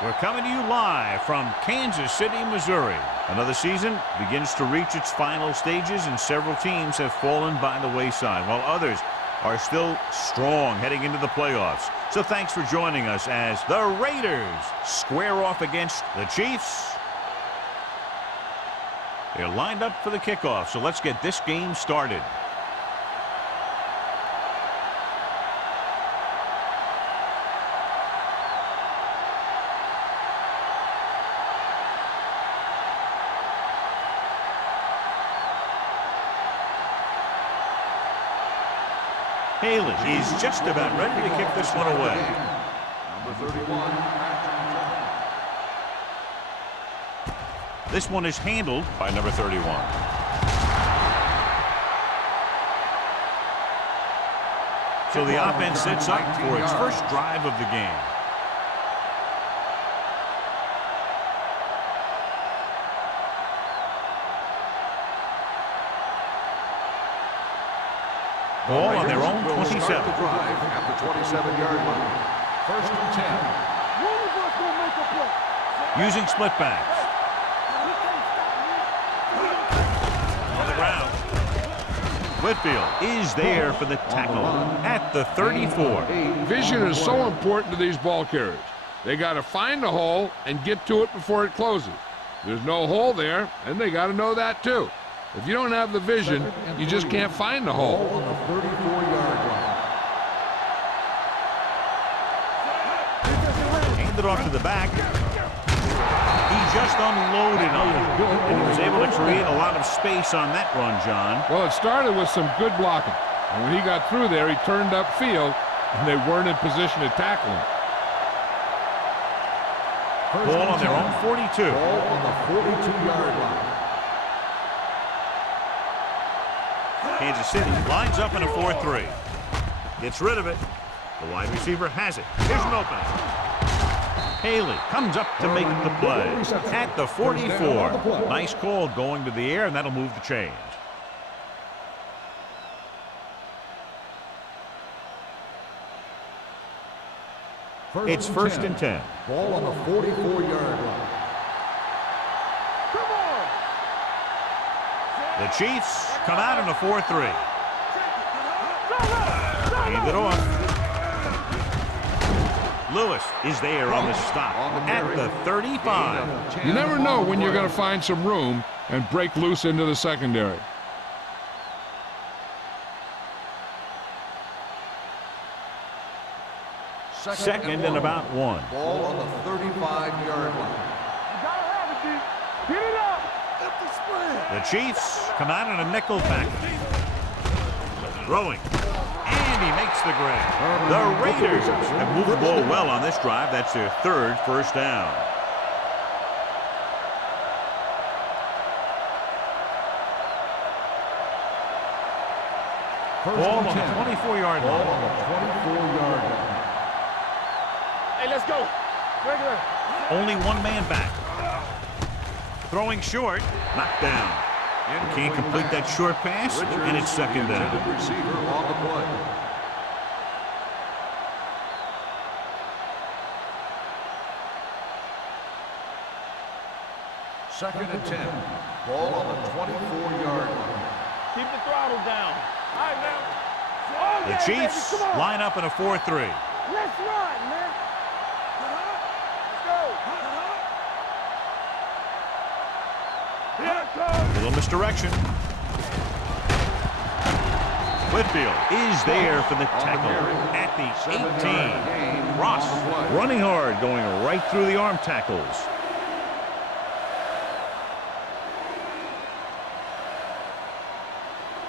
We're coming to you live from Kansas City, Missouri. Another season begins to reach its final stages, and several teams have fallen by the wayside, while others are still strong heading into the playoffs. So thanks for joining us as the Raiders square off against the Chiefs. They're lined up for the kickoff, so let's get this game started. Haley is just about ready to kick this one away. Number 31. This one is handled by number 31. So the offense sets up for its first drive of the game. Ball on their own 27. Start the drive at the 27-yard line. First and 10. Using split backs. On the ground. Whitfield is there for the tackle at the 34. Vision is so important to these ball carriers. They got to find the hole and get to it before it closes. There's no hole there, and they got to know that too. If you don't have the vision, you just can't find the hole. On the 34-yard line. Handed off to the back. He just unloaded on it, and he was able to create a lot of space on that run, John. Well, it started with some good blocking. And when he got through there, he turned upfield, and they weren't in position to tackle him. Ball on their own 42. Ball on the 42-yard line. Kansas City lines up in a 4-3. Gets rid of it. The wide receiver has it. Here's an opening. Haley comes up to make the play at the 44. Nice call going to the air, and that'll move the chains. It's first and 10. Ball on the 44-yard line. The Chiefs come out in a 4-3. Hand it off. Lewis is there on the stop at the 35. You never know when you're going to find some room and break loose into the secondary. Second and about 1. Ball on the 35-yard line. The Chiefs come out in a nickel package. Throwing. And he makes the grab. The Raiders have moved the ball well on this drive. That's their third first down. Ball on the 24-yard line. Ball on the 24-yard line. Hey, let's go. Regular. Only one man back. Throwing short. Knocked down. Can't complete that short pass, and it's second down. Receiver on the play. Second and 10. Ball on the 24-yard line. Keep the throttle down. All right, now. Oh, The Chiefs line up in a 4-3. Let's run, man. Let's go. Here it comes. Little misdirection. Whitfield is there for the tackle at the 18. Ross running hard, going right through the arm tackles.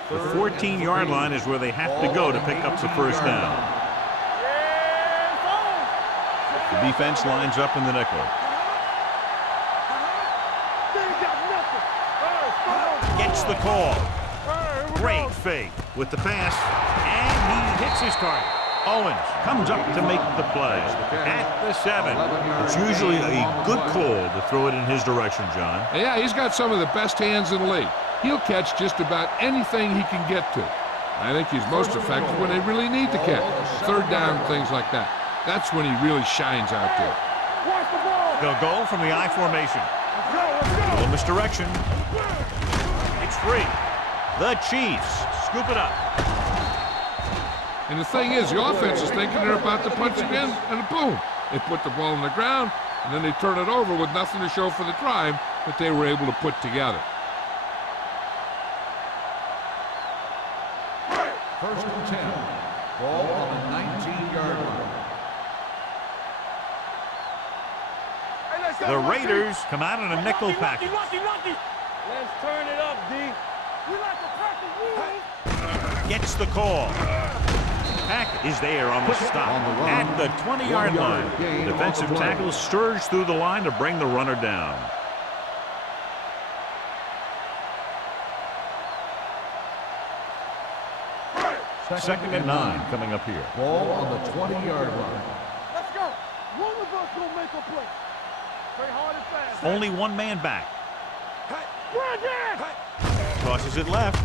The 14-yard line is where they have to go to pick up the first down. The defense lines up in the nickel. gets the call. Great fake with the pass, and he hits his target. Owens comes up to make the play at the 7. It's usually a good call to throw it in his direction, John. Yeah, he's got some of the best hands in the league. He'll catch just about anything he can get to. I think he's most effective when they really need to catch. Third down, things like that. That's when he really shines out there. They'll go from the I formation. A little misdirection. It's free. The Chiefs scoop it up. And the thing is, the offense is thinking they're about to punch again, and boom, they put the ball on the ground, and then they turn it over with nothing to show for the drive that they were able to put together. First and 10. Ball on the 19-yard line. The Raiders come out in a nickel package. Let's turn it up, D. We like to practice. Gets the call. Pack is there on the stop at the 20-yard line. Defensive tackle surged through the line to bring the runner down. Second and 9 coming up here. Ball on the 20-yard line. Let's go. One of us gonna make a play. Play hard and fast. Only one man back. Brandon! Tosses it left.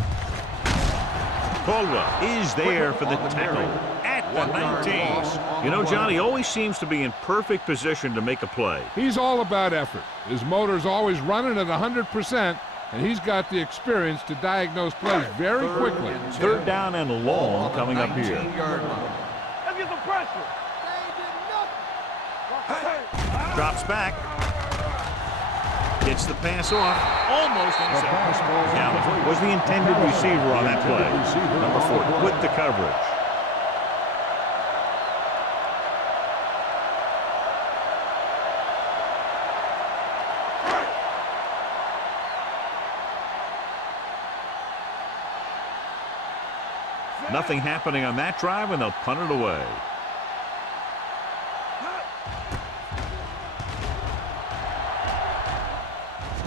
Caldwell is there for the tackle at the 19. You know, John, he always seems to be in perfect position to make a play. He's all about effort. His motor's always running at 100%, and he's got the experience to diagnose plays very quickly. Third down and long coming up here. Let's get some pressure. Drops back. Gets the pass off. Almost intercepted. Now, was the intended receiver on that play. Number 4 with the coverage. Nothing happening on that drive, and they'll punt it away.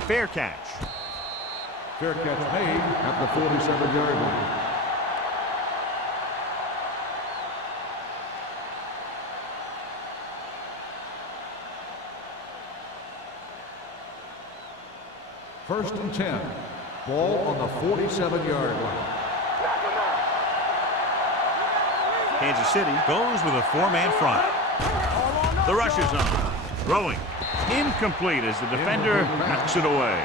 Fair catch. Fair catch made at the 47-yard line. First and 10. Ball on the 47-yard line. Kansas City goes with a 4-man front. The rush is on. Throwing. Incomplete as the defender knocks it away.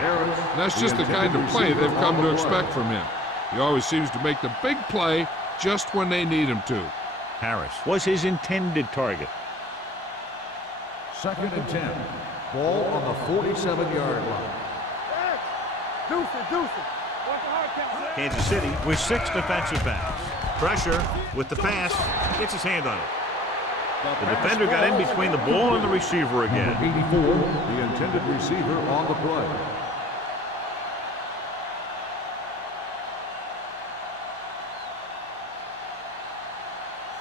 That's just the kind of play they've come to expect from him. He always seems to make the big play just when they need him to. Harris was his intended target. Second and 10. Ball on the 47-yard line. Kansas City with 6 defensive backs. Pressure with the pass. Gets his hand on it. The defender got in between the ball and the receiver again. 84, the intended receiver on the play.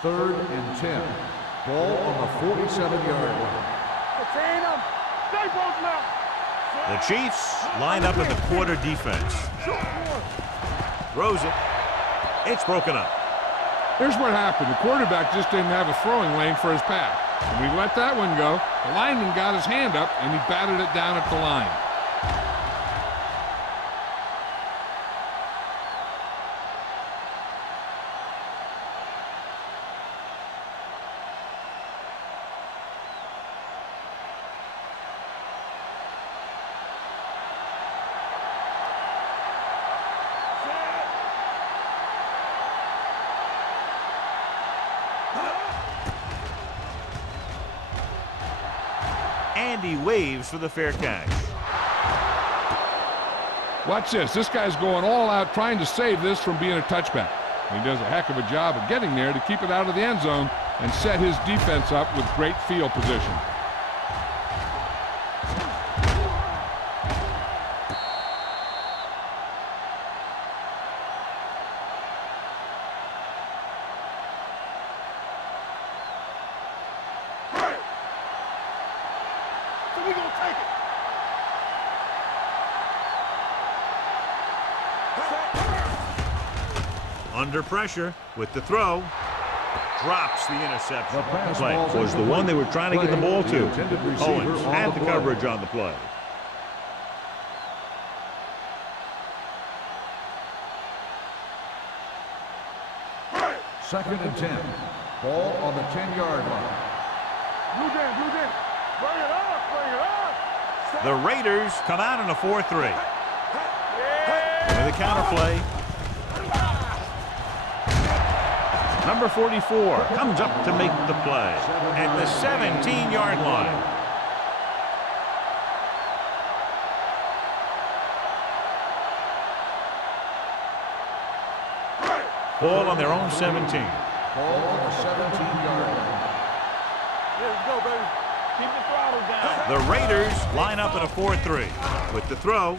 Third and 10. Ball on the 47-yard line. The Chiefs line up in the quarter defense. Throws it. It's broken up. Here's what happened. The quarterback just didn't have a throwing lane for his pass. When we let that one go, the lineman got his hand up and he batted it down at the line. And he waves for the fair catch. Watch this. This guy's going all out trying to save this from being a touchback. He does a heck of a job of getting there to keep it out of the end zone and set his defense up with great field position. Under pressure with the throw. Drops the interception. The pass Play falls was the incomplete. one they were trying to get the ball The to. intended receiver Owens on had the the play. coverage on the play. Second and 10. Ball on the 10-yard line. Blue Jam, Blue Jam. Bring it up, bring it up. The Raiders come out in a 4-3. Yeah. With a counter play. Number 44 comes up to make the play at the 17-yard line. Ball on their own 17. Ball on the 17-yard line. Let's go, baby. Keep the throttle down. The Raiders line up in a 4-3. With the throw,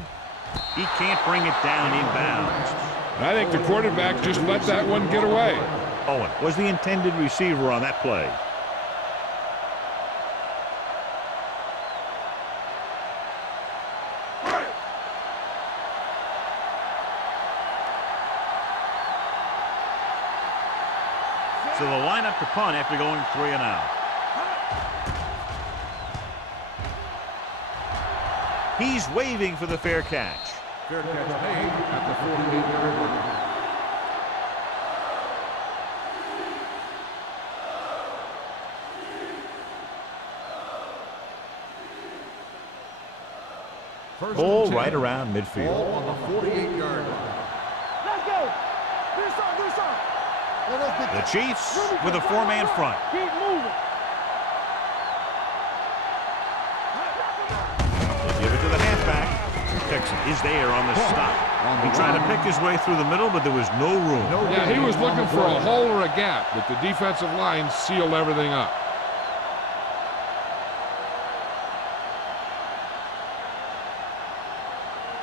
he can't bring it down inbounds. I think the quarterback just let that one get away. Owen was the intended receiver on that play. So they'll line up to punt after going 3 and out. He's waving for the fair catch. Fair catch made at the 48-yard line. First Ball and 10. right around midfield. Ball on the 48-yard line. Let's go. Do something, do something. Let's get The Chiefs with a 4-man front. Keep moving. They give it to the halfback. Texan is there on the stop. He tried to pick his way through the middle, but there was no room. Yeah, he was looking for a hole or a gap, but the defensive line sealed everything up.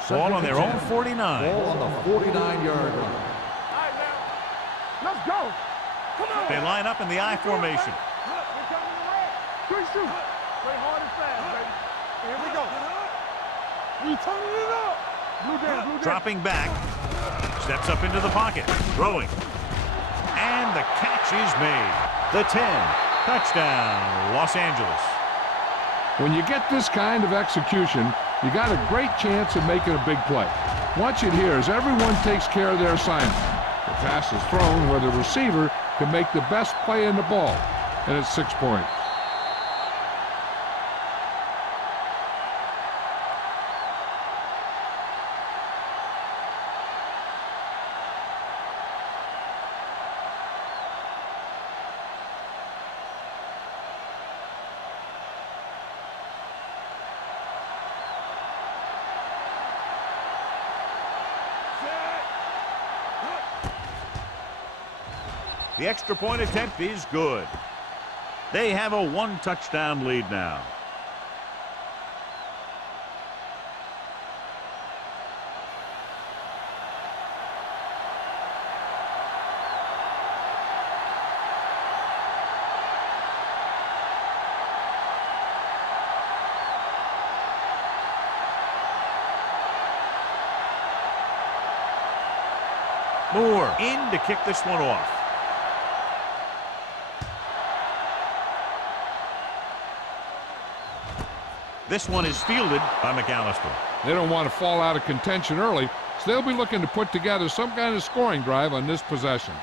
Ball on their own 49. Ball on the 49-yard line. All right, now. Let's go. Come on. They line up in the I formation. We're coming to red. Quick shoot. Play hard and fast, baby. Here we go. We turning it up. Blue Jam, Blue Jam. Dropping back. Steps up into the pocket. Throwing. And the catch is made. The 10. Touchdown, Los Angeles. When you get this kind of execution, you got a great chance of making a big play. Watch it here as everyone takes care of their assignment. The pass is thrown where the receiver can make the best play in the ball, and it's 6 points. The extra point attempt is good. They have a 1-touchdown lead now. Moore in to kick this one off. This one is fielded by McAllister. They don't want to fall out of contention early, so they'll be looking to put together some kind of scoring drive on this possession.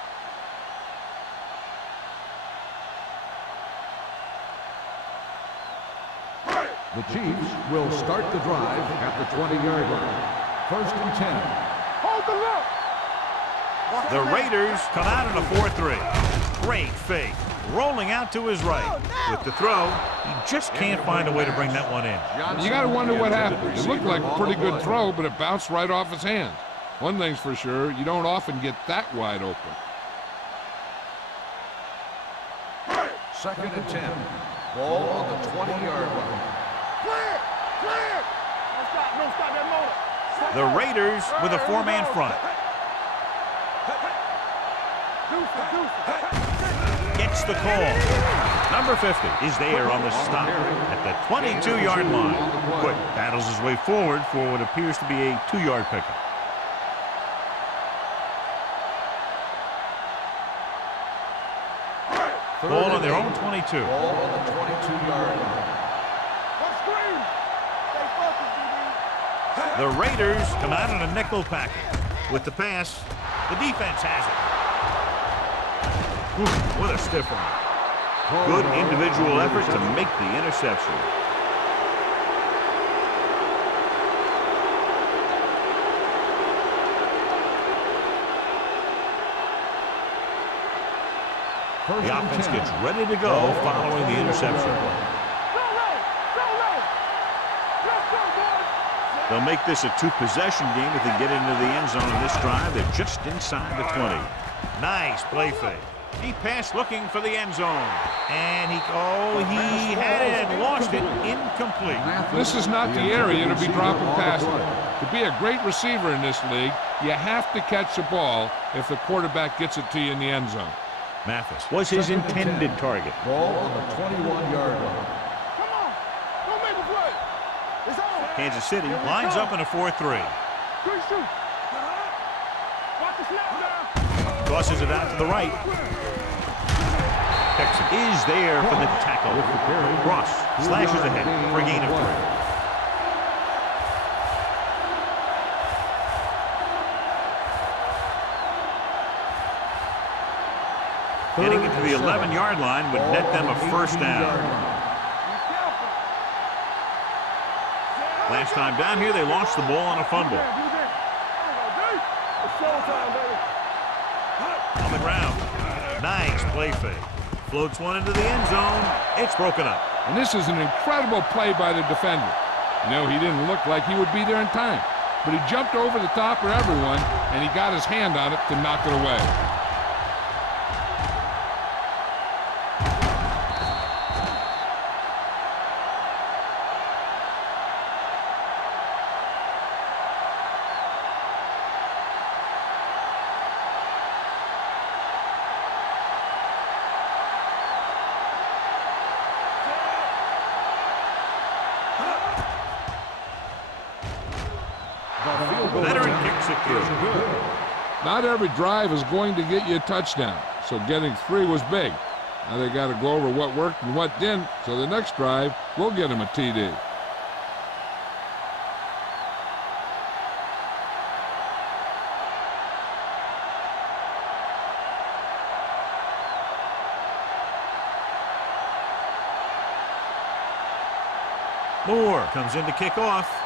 The Chiefs will start the drive at the 20-yard line. First and 10. Hold the look. The Raiders come out in a 4-3. Great fake. Rolling out to his right. With the throw, he just can't find a way to bring that one in. You got to wonder what happened. It looked like a pretty good throw, but it bounced right off his hands. One thing's for sure, you don't often get that wide open. Second and 10. Ball on the 20-yard line. Clear, clear. No stop that motor. The Raiders with a 4-man front. Gets the call. Number 50 is there on the stop at the 22-yard line. Quick battles his way forward for what appears to be a 2-yard pickup. Ball on their own 22. Ball on the 22-yard line. The Raiders come out in a nickel package. With the pass, the defense has it. Ooh, what a stiff one. Good individual effort to make the interception. The offense gets ready to go following the interception. They'll make this a two-possession game if they get into the end zone in this drive. They're just inside the 20. Nice play fake. Deep pass looking for the end zone. And he had it and lost it. Incomplete. This is not the area to be dropping passes. To be a great receiver in this league, you have to catch the ball if the quarterback gets it to you in the end zone. Mathis was his intended target. Ball on the 21-yard line. Come on. Don't make a play. It's on. Kansas City lines up in a 4-3. Good shoot. Watch the snap now. Tosses it out to the right. Texas is there for the tackle. Ross slashes ahead for a gain of 3. Getting into the 11-yard line would net them a first down. Last time down here, they lost the ball on a fumble. On the ground. Nice play fake. Floats one into the end zone. It's broken up. And this is an incredible play by the defender. You know, he didn't look like he would be there in time, but he jumped over the top of everyone, and he got his hand on it to knock it away. Veteran kicks it through. Not every drive is going to get you a touchdown, so getting 3 was big. Now they got to go over what worked and what didn't, so the next drive will get them a TD. Moore comes in to kick off.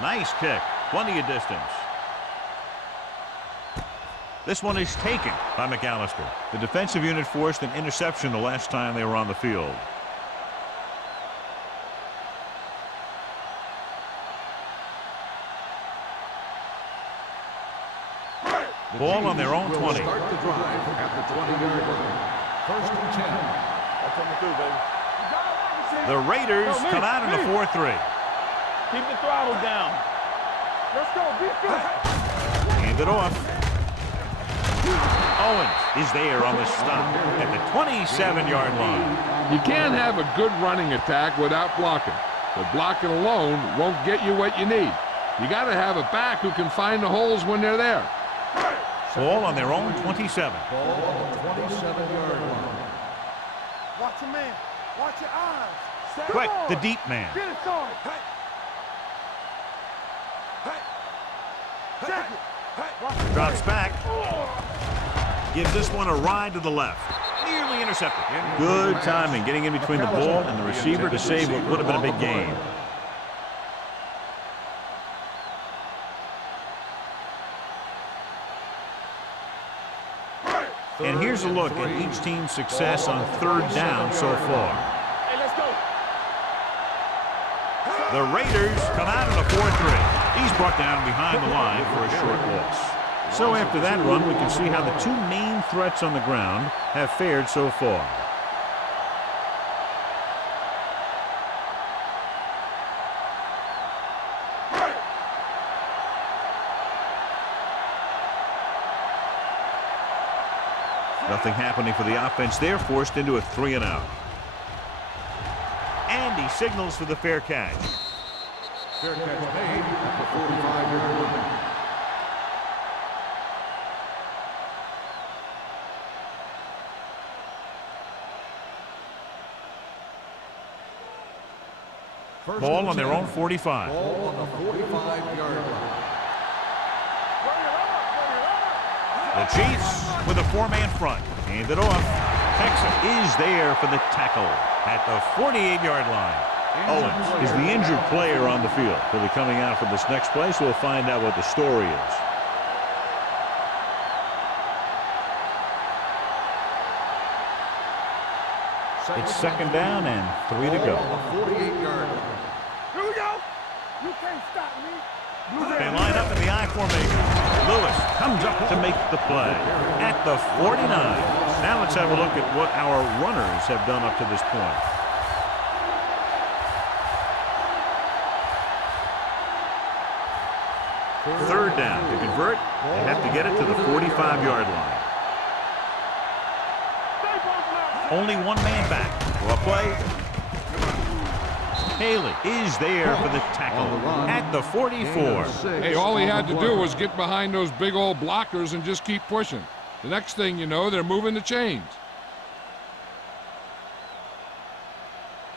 Nice kick. Plenty of distance. This one is taken by McAllister. The defensive unit forced an interception the last time they were on the field. Ball on their own 20. Start the drive at the 20-yard line. First and 10. That's coming through, baby. The Raiders come out in a 4-3. Keep the throttle down. Let's go. Hand it off. Owens is there on the stop at the 27-yard line. You can't have a good running attack without blocking, but blocking alone won't get you what you need. You got to have a back who can find the holes when they're there. Ball on their own 27. Ball on the 27-yard line. Watch your man. Watch your eyes. Quick, the deep man. Get it started. Check it. Drops back. Gives this one a ride to the left. Nearly intercepted. Good timing, getting in between the ball and the receiver to save what would have been a big gain. And here's a look at each team's success on third down so far. Hey, let's go. The Raiders come out in a 4-3. He's brought down behind the line for a short loss. So after that run, we can see how the two main threats on the ground have fared so far. Nothing happening for the offense. They're forced into a 3-and-out. And he signals for the fair catch. Fair catch made at the 45-yard line. Ball on their own 45. Ball on the 45-yard line. The Chiefs with a 4-man front. Hand it off. Texas is there for the tackle at the 48-yard line. Owens is the injured player on the field. He'll be coming out for this next play, so we'll find out what the story is. It's second down and 3 to go. Here we go. You can't stop me. They line up in the I formation. Lewis comes up to make the play at the 49. Now let's have a look at what our runners have done up to this point. Third down. To convert, they have to get it to the 45-yard line. Only one man back. Well play. Haley is there for the tackle at the 44. Hey, all he had to do was get behind those big old blockers and just keep pushing. The next thing you know, they're moving the chains.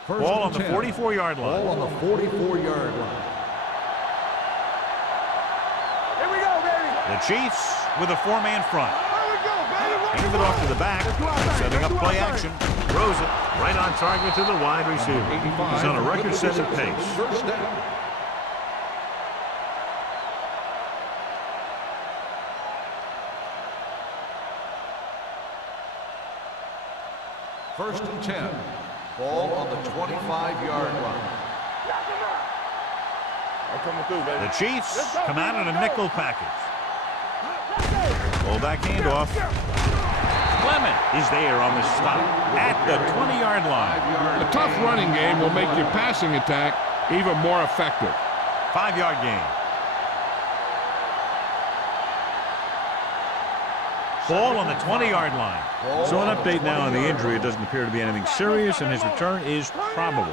Ball on the 44-yard line. Ball on the 44-yard line. Here we go, baby. The Chiefs with a 4-man front. Here we go, baby. Hand it off to the back. Setting up play action. Throws it right on target to the wide receiver. He's on a record-setting pace. First down. First and 10. Ball on the 25-yard line. I'm coming through, baby. The Chiefs come out in a nickel package. Full back handoff. Clement is there on the stop at the 20-yard line. A tough running game will make your passing attack even more effective. 5-yard gain. Ball on the 20-yard line. So an update now on the injury. It doesn't appear to be anything serious, and his return is probable.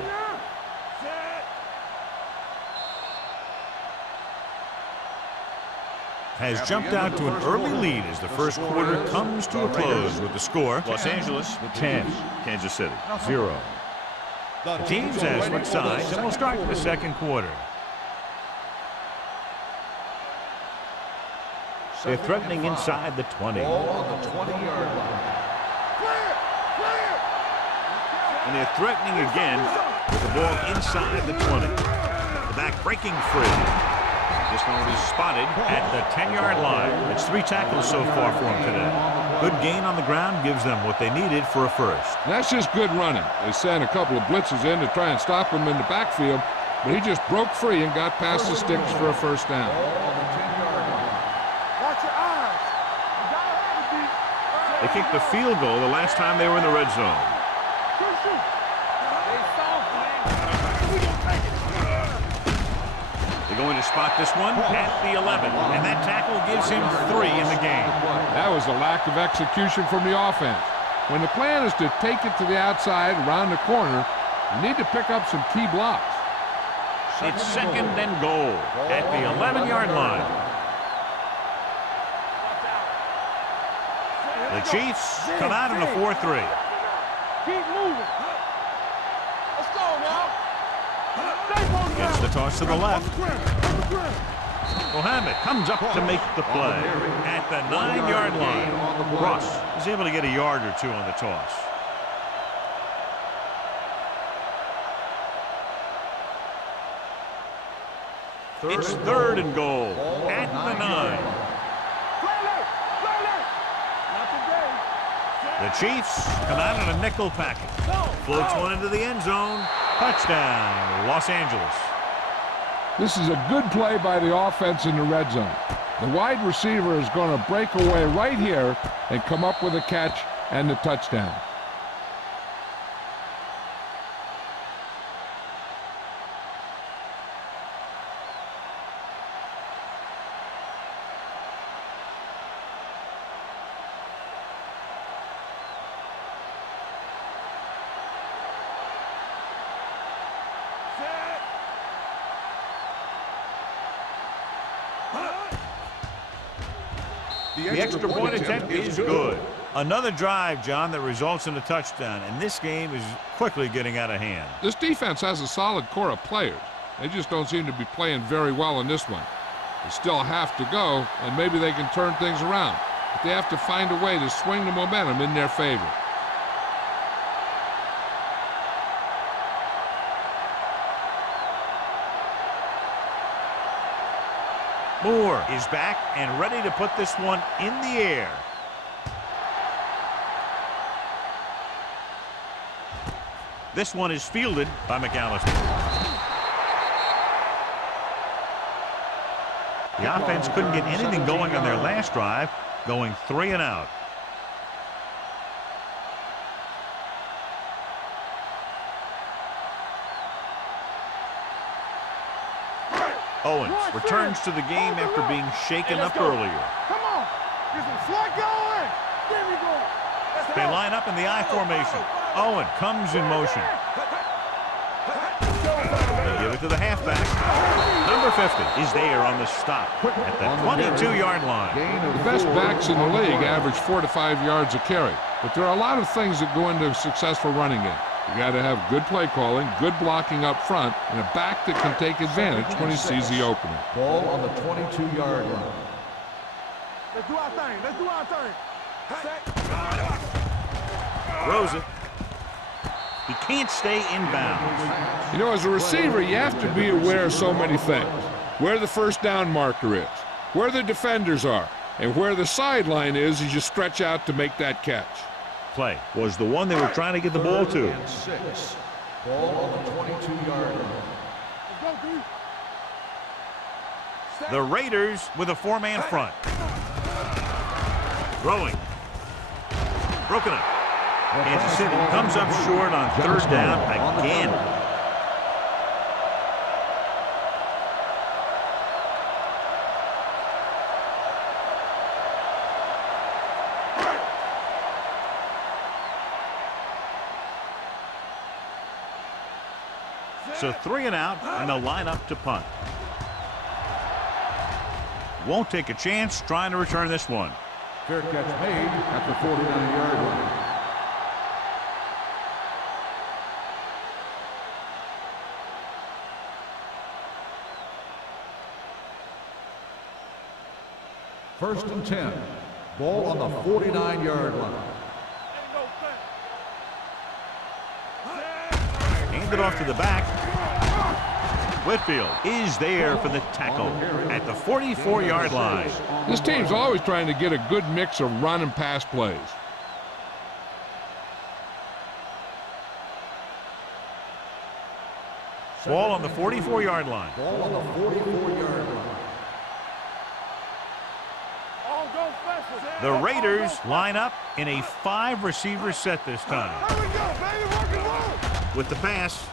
Has jumped out to an early lead as the first quarter comes to a close with the score. Los Angeles 10, Kansas City 0. The teams have switched sides, and we'll start the second quarter. They're threatening inside the 20. Ball on the 20-yard line. And they're threatening again with the ball inside the 20. The back breaking free. This one is spotted at the 10-yard line. It's 3 tackles so far for him today. Good gain on the ground gives them what they needed for a first. That's just good running. They sent a couple of blitzes in to try and stop him in the backfield, but he just broke free and got past the sticks for a first down. Watch your eyes. You gotta have it, D. They kicked the field goal the last time they were in the red zone. Shoot. They're going to spot this one at the 11, and that tackle gives him 3 in the game. That was a lack of execution from the offense. When the plan is to take it to the outside around the corner, you need to pick up some key blocks. It's second and goal at the 11-yard line. The Chiefs come out in a 4-3. Keep moving. Let's go now. Gets the toss to the left. Mohammed comes up to make the play at the 9-yard line. Ross is able to get a yard or 2 on the toss. It's third and goal at the 9. The Chiefs come out in a nickel package. Floats one into the end zone. Touchdown, Los Angeles. This is a good play by the offense in the red zone. The wide receiver is going to break away right here and come up with a catch and the touchdown. The extra point attempt is good. Another drive, John, that results in a touchdown, and this game is quickly getting out of hand. This defense has a solid core of players. They just don't seem to be playing very well in this one. They still have to go, and maybe they can turn things around. But they have to find a way to swing the momentum in their favor. Moore is back and ready to put this one in the air. This one is fielded by McAllister. The offense couldn't get anything going on their last drive, going 3 and out. Owens returns to the game after being shaken up earlier. Come on. Get some slot going. There we go. They line up in the I formation. Owen comes in motion. They give it to the halfback. Number 50 is there on the stop at the 22-yard line. The best backs in the league average 4 to 5 yards a carry. But there are a lot of things that go into a successful running game. You got to have good play calling, good blocking up front, and a back that can take advantage when he sees the opening. Ball on the 22-yard line. Let's do our thing. Let's do our thing. Throws it. He can't stay inbounds. You know, as a receiver, you have to be aware of so many things. Where the first down marker is, where the defenders are, and where the sideline is as you stretch out to make that catch. Play was the one they were trying to get the ball to. 3rd and 6. Ball on the 22-yard line. Let's go, D. The Raiders with a 4-man front. Throwing. Broken up. Kansas City comes up short on 3rd down again. So 3 and out, and they'll line up to punt. Won't take a chance trying to return this one. Fair catch made at the 49-yard line. First and 10. Ball on the 49-yard line. Hand it off to the back. Whitfield is there for the tackle at the 44-yard line. This team's always trying to get a good mix of run and pass plays. Ball on the 44-yard line. Ball on the 44-yard line. The Raiders line up in a 5-receiver set this time. With the pass.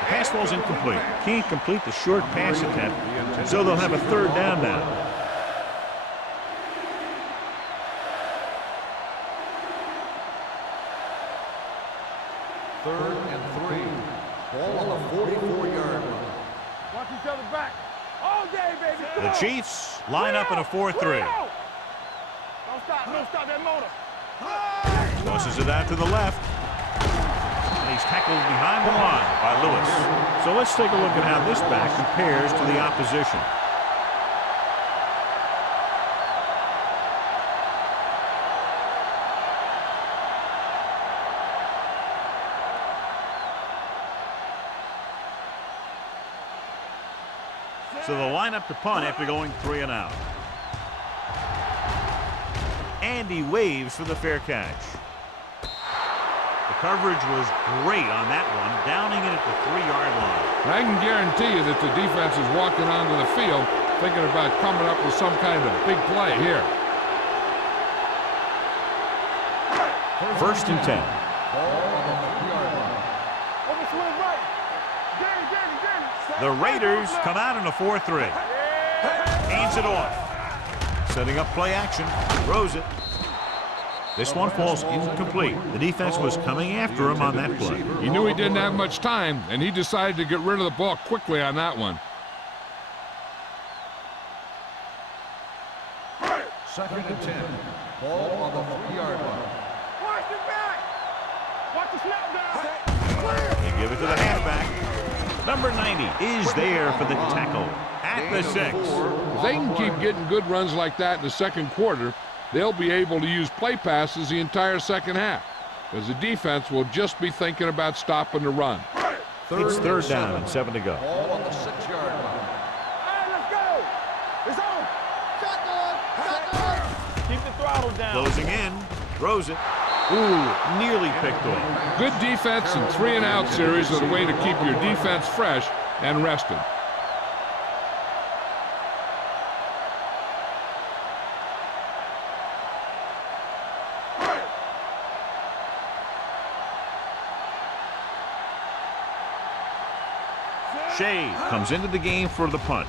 The pass ball's incomplete. Can't complete the short pass attempt, so they'll have a 3rd down now. Third and 3. Ball on the 44-yard line. Watch each other back. All day, baby. The Chiefs line up in a 4-3. Don't stop that motor. Tosses it out to the left. And he's tackled behind the line by Lewis. So let's take a look at how this back compares to the opposition. So they'll line up to punt after going 3 and out. And he waves for the fair catch. The coverage was great on that one, downing it at the 3-yard line. I can guarantee you that the defense is walking onto the field thinking about coming up with some kind of big play here. First and 10. The Raiders come out in a 4-3. Hands it off. Setting up play action. Throws it. This one falls incomplete. The defense was coming after him on that play. He knew he didn't have much time, and he decided to get rid of the ball quickly on that one. Second and 10. Ball on the 3-yard line. Watch the back. Watch the snap down. They give it to the halfback. Number 90 is there for the tackle at the 6. If they can keep getting good runs like that in the second quarter, they'll be able to use play passes the entire second half, because the defense will just be thinking about stopping the run. It's third down and 7 to go. Ball on the 6-yard line. All right, let's go. It's on. Shotgun. Shotgun. Keep the throttle down. Closing in. Throws it. Ooh, nearly picked off. Good defense and 3-and-out series are the way to keep your defense fresh and rested. Shea comes into the game for the punt.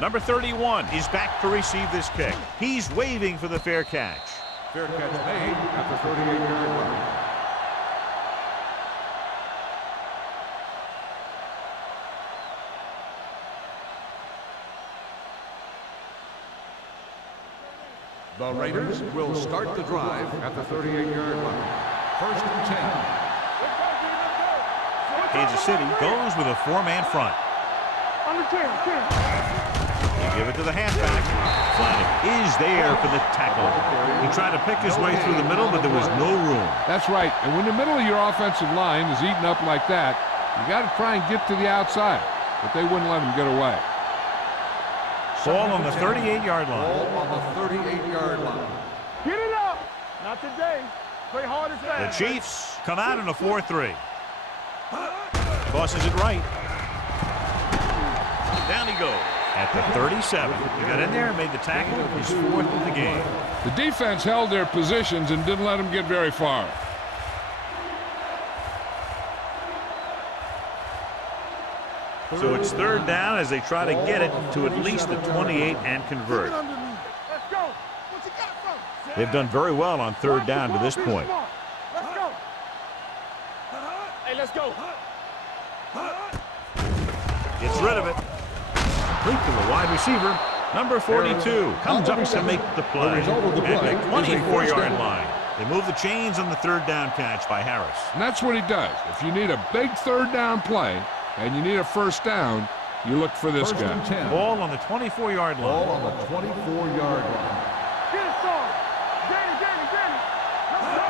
Number 31 is back to receive this kick. He's waving for the fair catch. Fair catch made at the 38-yard line. The Raiders will start the drive at the 38-yard line. First and 10. Kansas City goes with a 4-man front. Under 10. They give it to the halfback. Flanagan is there for the tackle. He tried to pick his way through the middle, but there was no room. That's right. And when the middle of your offensive line is eaten up like that, you got to try and get to the outside. But they wouldn't let him get away. Ball on the 38-yard line. Ball on the 38-yard line. Get it up. Not today. Play hard and The fast. Chiefs come out in a 4-3. Tosses it right. Down he goes at the 37. He got in there and made the tackle. His 4th of the game. The defense held their positions and didn't let them get very far. So it's third down as they try to get it to at least the 28 and convert. Let's go. What you got from? They've done very well on third down to this point. Let's go. Hey, let's go. Gets rid of it. Complete to the wide receiver. Number 42 comes up to make the play at the 24-yard line. They move the chains on the third down catch by Harris. And that's what he does. If you need a big third down play and you need a first down, you look for this First guy. and 10. Ball on the 24-yard Ball line. on the 24-yard line. Get it, son. Danny.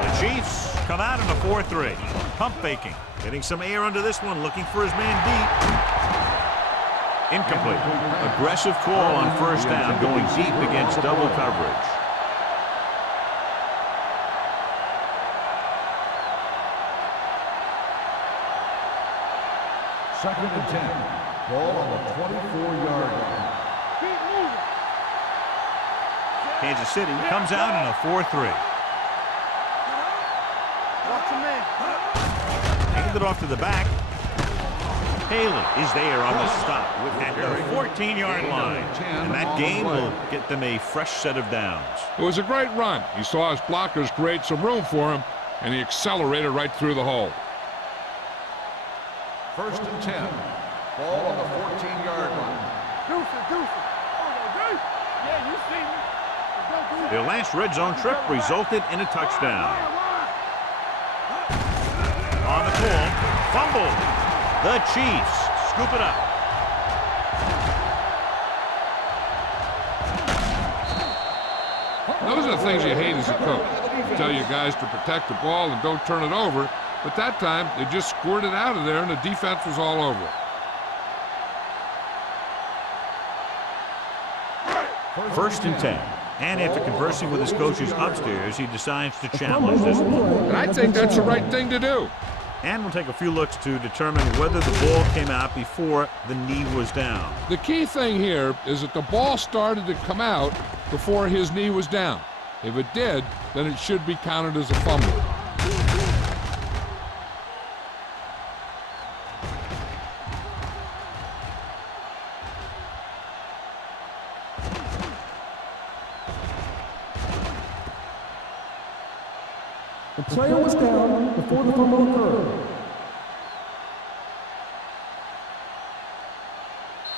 The Chiefs come out in a 4-3. Pump faking. Getting some air under this one. Looking for his man deep. Incomplete. Aggressive call on first down. Going deep against double coverage. Second and 10. Ball on the 24-yard line. Keep moving. Kansas City comes out in a 4-3. Watch your man. Hand it off to the back. Haley is there on the stop at the 14-yard line. And that game will get them a fresh set of downs. It was a great run. He saw his blockers create some room for him, and he accelerated right through the hole. First and 10. Ball on the 14-yard line. Deuce it. Yeah, you see me. Let's go, Their last red zone trip resulted in a touchdown. On the call, fumbled. The Chiefs scoop it up. Those are the things you hate as a coach. You tell your guys to protect the ball and don't turn it over, but that time they just squirted out of there and the defense was all over it. First and 10. And after conversing with his coaches upstairs, he decides to challenge this one. And I think that's the right thing to do. And we'll take a few looks to determine whether the ball came out before the knee was down. The key thing here is that the ball started to come out before his knee was down. If it did, then it should be counted as a fumble. The player was down before the fumble occurred.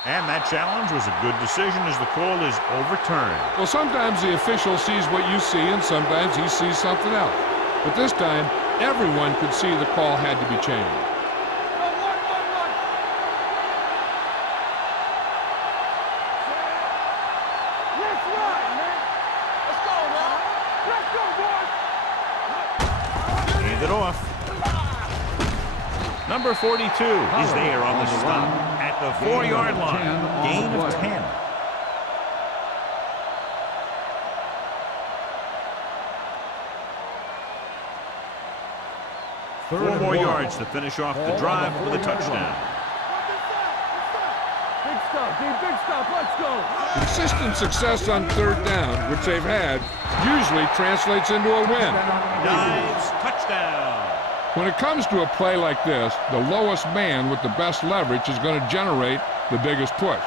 And that challenge was a good decision as the call is overturned. Well, sometimes the official sees what you see, and sometimes he sees something else. But this time, everyone could see the call had to be changed. Hand it off. Number 42 is there on the stop at the 4-yard line. Gain of 10. Four more yards to finish off the drive with a touchdown. Big stop, D, big stop, let's go. Consistent success on third down, which they've had, usually translates into a win. Dives, touchdown. When it comes to a play like this, the lowest man with the best leverage is going to generate the biggest push.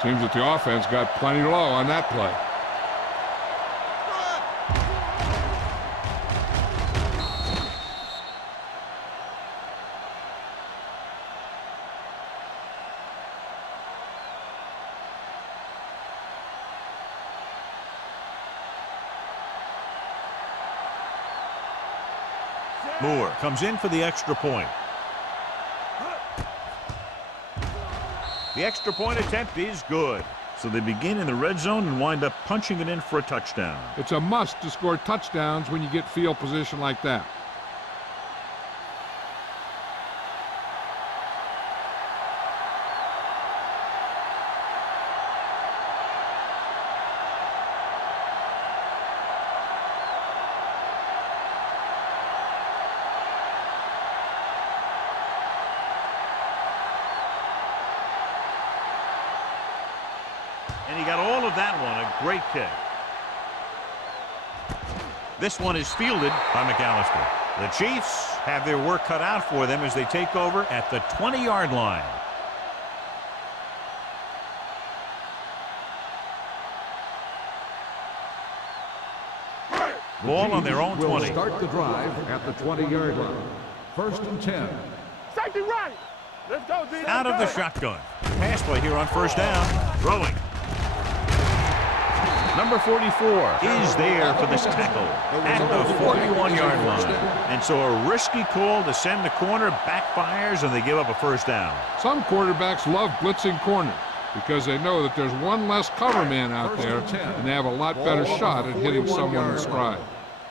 Seems that the offense got plenty low on that play. Moore comes in for the extra point. The extra point attempt is good. So they begin in the red zone and wind up punching it in for a touchdown. It's a must to score touchdowns when you get field position like that. And he got all of that one. A great kick. This one is fielded by McAllister. The Chiefs have their work cut out for them as they take over at the 20-yard line. Ball on their own 20. Will start the drive at the 20-yard line. 1st and 10. Safety right. Let's go, D. Out of the shotgun. Pass play here on first down. Throwing. Number 44 is there for this tackle at the 41-yard line. And so a risky call to send the corner backfires, and they give up a first down. Some quarterbacks love blitzing corners because they know that there's one less cover man out there, and they have a lot better shot at hitting someone in stride.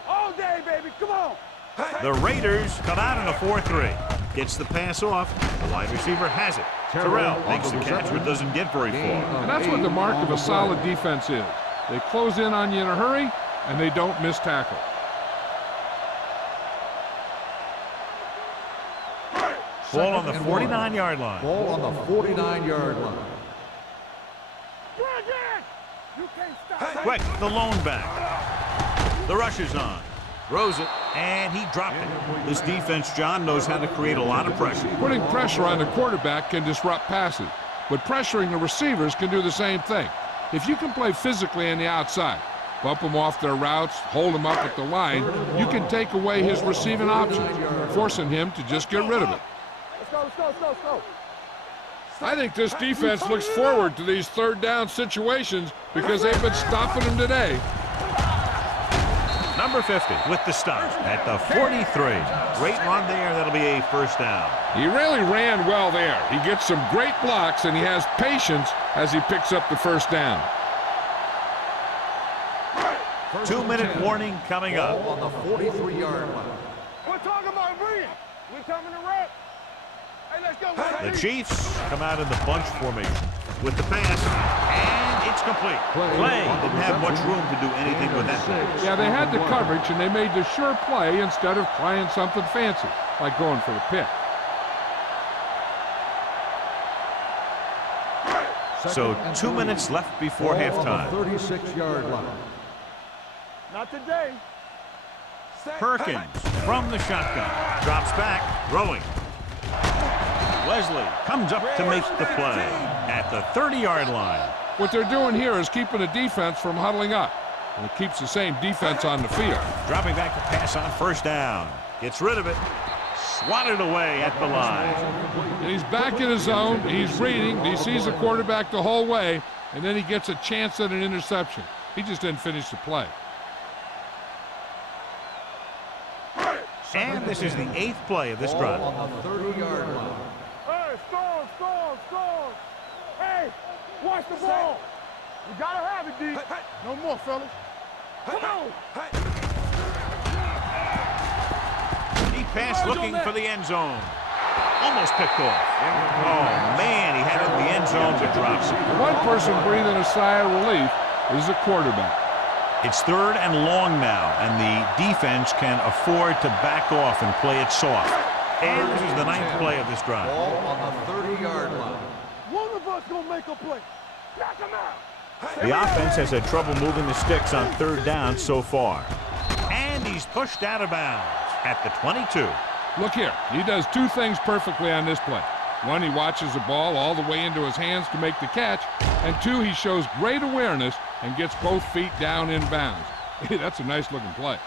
All day, baby. Come on. The Raiders come out in a 4-3. Gets the pass off. The wide receiver has it. Terrell makes the catch, but doesn't get very far. And that's what the mark of a solid defense is. They close in on you in a hurry, and they don't miss tackle. Ball on the 49-yard line. Ball on the 49-yard line. You can't stop. Quick, the lone back. The rush is on. Throws it, and he dropped it. This defense, John, knows how to create a lot of pressure. Putting pressure on the quarterback can disrupt passes, but pressuring the receivers can do the same thing. If you can play physically on the outside, bump them off their routes, hold them up at the line, you can take away his receiving options, forcing him to just get rid of it. Let's go, let's go, let's go, let's go. I think this defense looks forward to these third down situations because they've been stopping them today. Number 50 with the stop at the 43. Great run there. That'll be a first down. He really ran well there. He gets some great blocks, and he has patience as he picks up the first down. 2-minute warning coming up. Ball on the 43-yard line. We're talking about Reed. We're coming to rep. Hey, let's go. The Chiefs come out in the bunch formation with the pass, and it's complete. Clay didn't have much room to do anything with that pass. Yeah, they had the coverage, and they made the sure play instead of trying something fancy, like going for the pick. So 2 minutes left before halftime. 36-yard line. Not today. Perkins from the shotgun. Drops back, throwing. Wesley comes up to make the play at the 30-yard line. What they're doing here is keeping the defense from huddling up. And it keeps the same defense on the field. Dropping back to pass on first down. Gets rid of it. swatted away at the line. And he's back in his zone. He's reading. He sees the quarterback the whole way, and then he gets a chance at an interception. He just didn't finish the play. And this is the 8th play of this drive. On the 30-yard line. Hey, storm. Hey, watch the ball. You gotta have it, D. No more, fellas. Come on. Deep pass looking for the end zone. Almost picked off. Oh, man, he had it in the end zone but drops it. The one person breathing a sigh of relief is the quarterback. It's 3rd and long now, and the defense can afford to back off and play it soft. And this is the 9th play of this drive. Ball on the 30-yard line. One of us gonna make a play. Knock him out. The offense has had trouble moving the sticks on 3rd down so far. And he's pushed out of bounds at the 22. Look here. He does 2 things perfectly on this play. 1, he watches the ball all the way into his hands to make the catch. And 2, he shows great awareness and gets both feet down in bounds. Hey, that's a nice-looking play.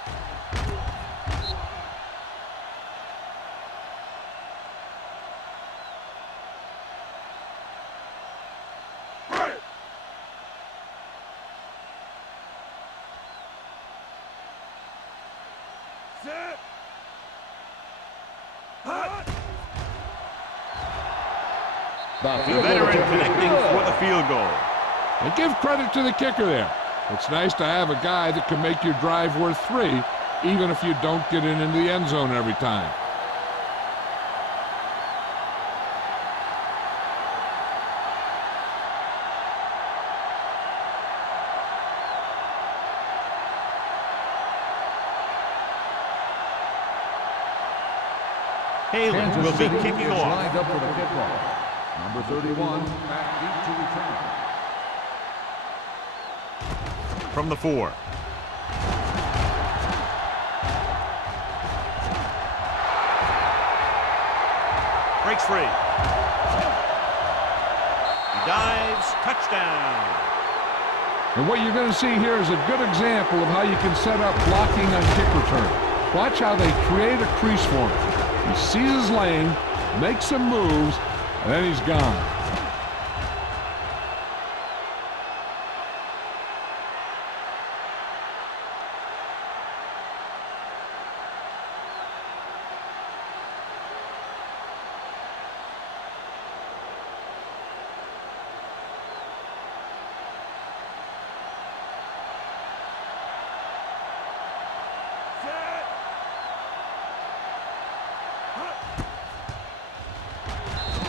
The veteran connecting for the field goal. And give credit to the kicker there. It's nice to have a guy that can make your drive worth 3, even if you don't get it into the end zone every time. Halen will be kicking off. Lined up for the kickoff. Number 31, back deep to return. From the 4. Breaks free. He dives. Touchdown. And what you're going to see here is a good example of how you can set up blocking on kick return. Watch how they create a crease for him. He sees his lane, makes some moves, and then he's gone.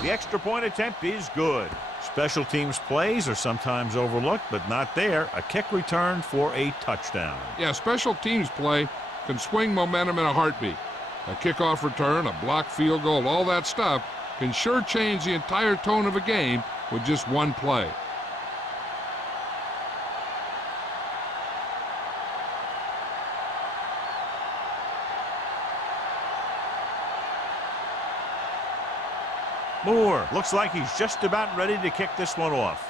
The extra point attempt is good. Special teams plays are sometimes overlooked, but not there. A kick return for a touchdown. Yeah, special teams play can swing momentum in a heartbeat. A kickoff return, a blocked field goal, all that stuff can sure change the entire tone of a game with just one play. Moore looks like he's just about ready to kick this one off.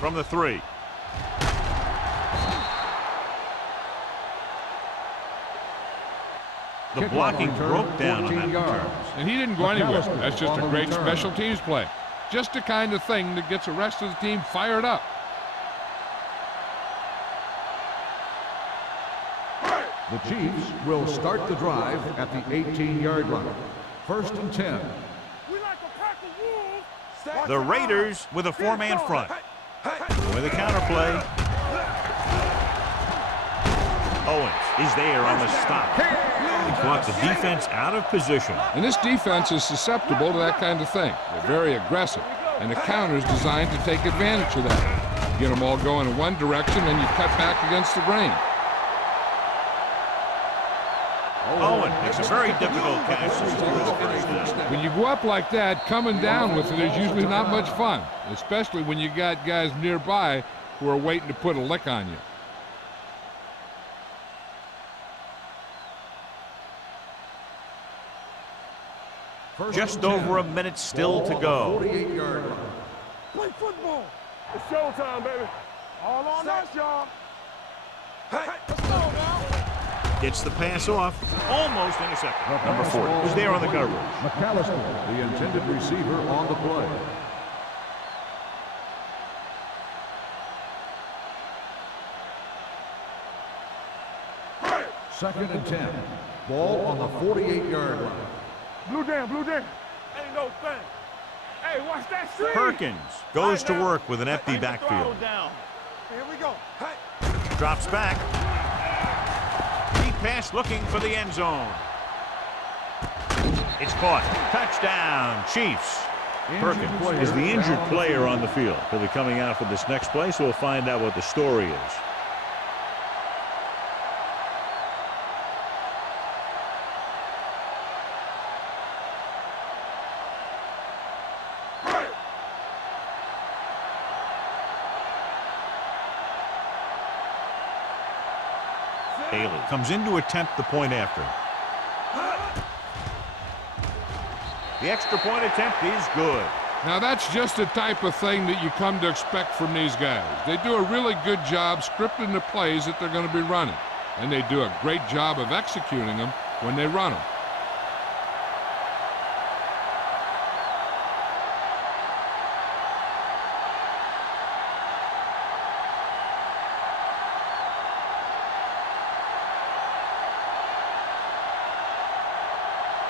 From the 3. The blocking broke down on that return. And he didn't go anywhere. That's just a great special teams play. Just the kind of thing that gets the rest of the team fired up. The Chiefs will start the drive at the 18-yard line. 1st and 10. We like a pack of wolves. The Raiders with a 4-man front. With a counterplay. Owens is there on the stop. He caught the defense out of position. And this defense is susceptible to that kind of thing. They're very aggressive. And the counter is designed to take advantage of that. You get them all going in one direction, and you cut back against the grain. Owen makes a very difficult catch to score the first down. When you go up like that, coming down with it is usually not much fun, especially when you got guys nearby who are waiting to put a lick on you. Just over a minute still to go. 48-yard line. Play football. It's showtime, baby. All on us, y'all. Hey, let's go now. Gets the pass off. Almost intercepted. Number 40 was there on the coverage. McAllister, the intended receiver on the play. Second and 10. Ball on the 48-yard line. Blue down, blue down. Ain't no thing. Hey, watch that street. Perkins goes to work with an empty backfield. Here we go. Drops back. Deep pass looking for the end zone. It's caught. Touchdown, Chiefs. Perkins is the injured player on the field. He'll be coming out for this next play, so we'll find out what the story is. Haley comes in to attempt the point after. The extra point attempt is good. Now that's just the type of thing that you come to expect from these guys. They do a really good job scripting the plays that they're going to be running. And they do a great job of executing them when they run them.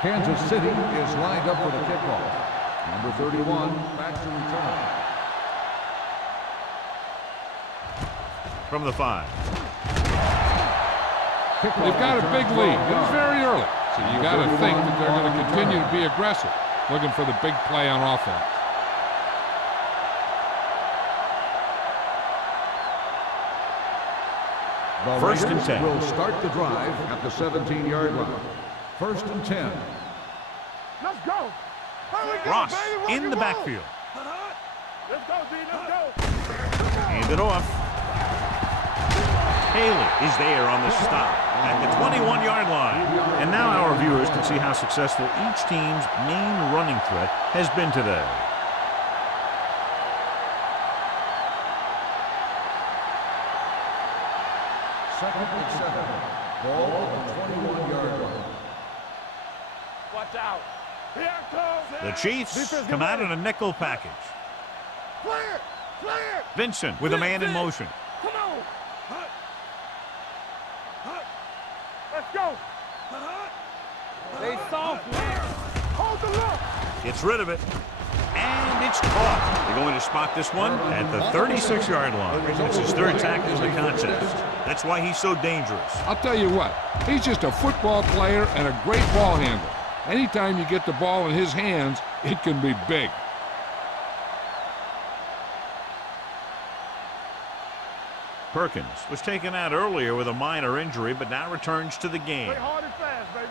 Kansas City is lined up for the kickoff. Number 31 back to return. From the 5. They've got a big lead. It's very early. So you got to think that they're going to continue to be aggressive, looking for the big play on offense. The First and 10. Will start the drive at the 17-yard line. First and 10. Let's go. Here we go, Ross baby. Rock in and the roll. backfield. Let's go, D. Let's go. Hand it off. Haley is there on the stop at the 21-yard line. And now our viewers can see how successful each team's main running threat has been today. Second and 7. Ball on the 21-yard line. Watch out. Here it comes. The Chiefs come out in a nickel package. Clear. Clear. Vincent with a man in motion. Come on. Let's go. They soft, man. Hold the look. Gets rid of it. And it's caught. They're going to spot this one at the 36-yard line. It's his third tackle of the contest. That's why he's so dangerous. I'll tell you what, he's just a football player and a great ball handler. Anytime you get the ball in his hands, it can be big. Perkins was taken out earlier with a minor injury, but now returns to the game. Play hard and fast, baby.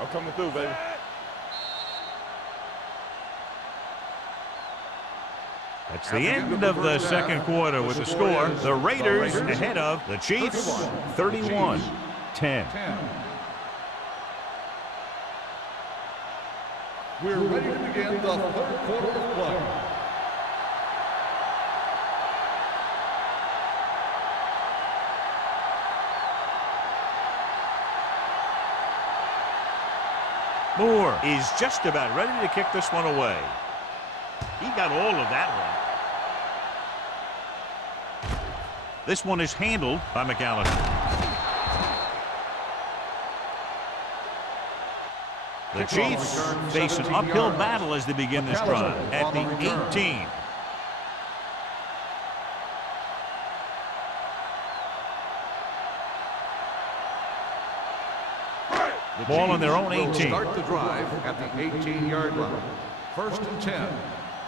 I'm coming through, baby. That's the end of the second quarter with the score. The Raiders ahead of the Chiefs, 31-10. We're ready to begin the third quarter of play. Moore is just about ready to kick this one away. He got all of that one. This one is handled by McAllister. The Chiefs face an uphill battle as they begin this drive at the 18. Ball on their own 18. Start the drive at the 18-yard line. First and 10.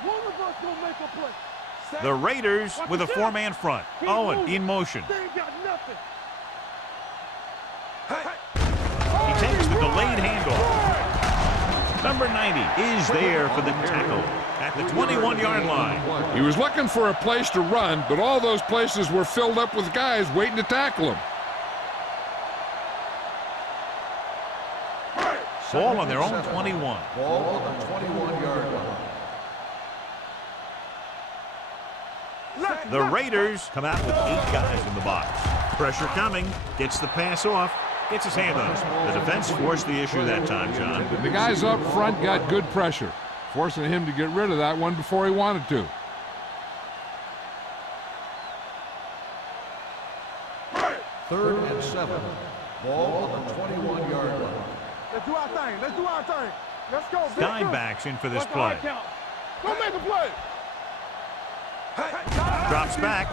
One of us will make a play. The Raiders with a four-man front. Owen in motion. They ain't got nothing. He takes the delayed handoff. Number 90 is there for the tackle at the 21-yard line. He was looking for a place to run, but all those places were filled up with guys waiting to tackle him. Ball on their own 21. Ball on the 21-yard line. The Raiders come out with 8 guys in the box. Pressure coming. Gets the pass off. Gets his hand on it. The defense forced the issue that time, John. The guys up front got good pressure, forcing him to get rid of that one before he wanted to. Third and 7. Ball on the 21-yard line. Let's do our thing. Let's do our thing. Let's go. Dimebacks in for this play. Go make a play. Drops back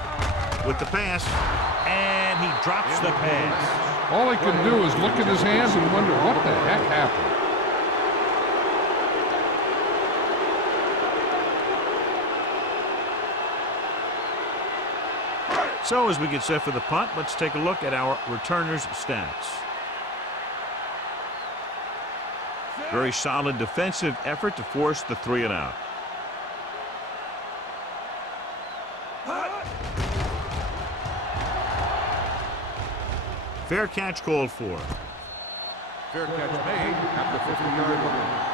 with the pass, and he drops the pass. All he could do is look at his hands and wonder what the heck happened. So as we get set for the punt, let's take a look at our returners' stats. Very solid defensive effort to force the 3 and out. Fair catch called for. Fair catch made at the 50-yard line.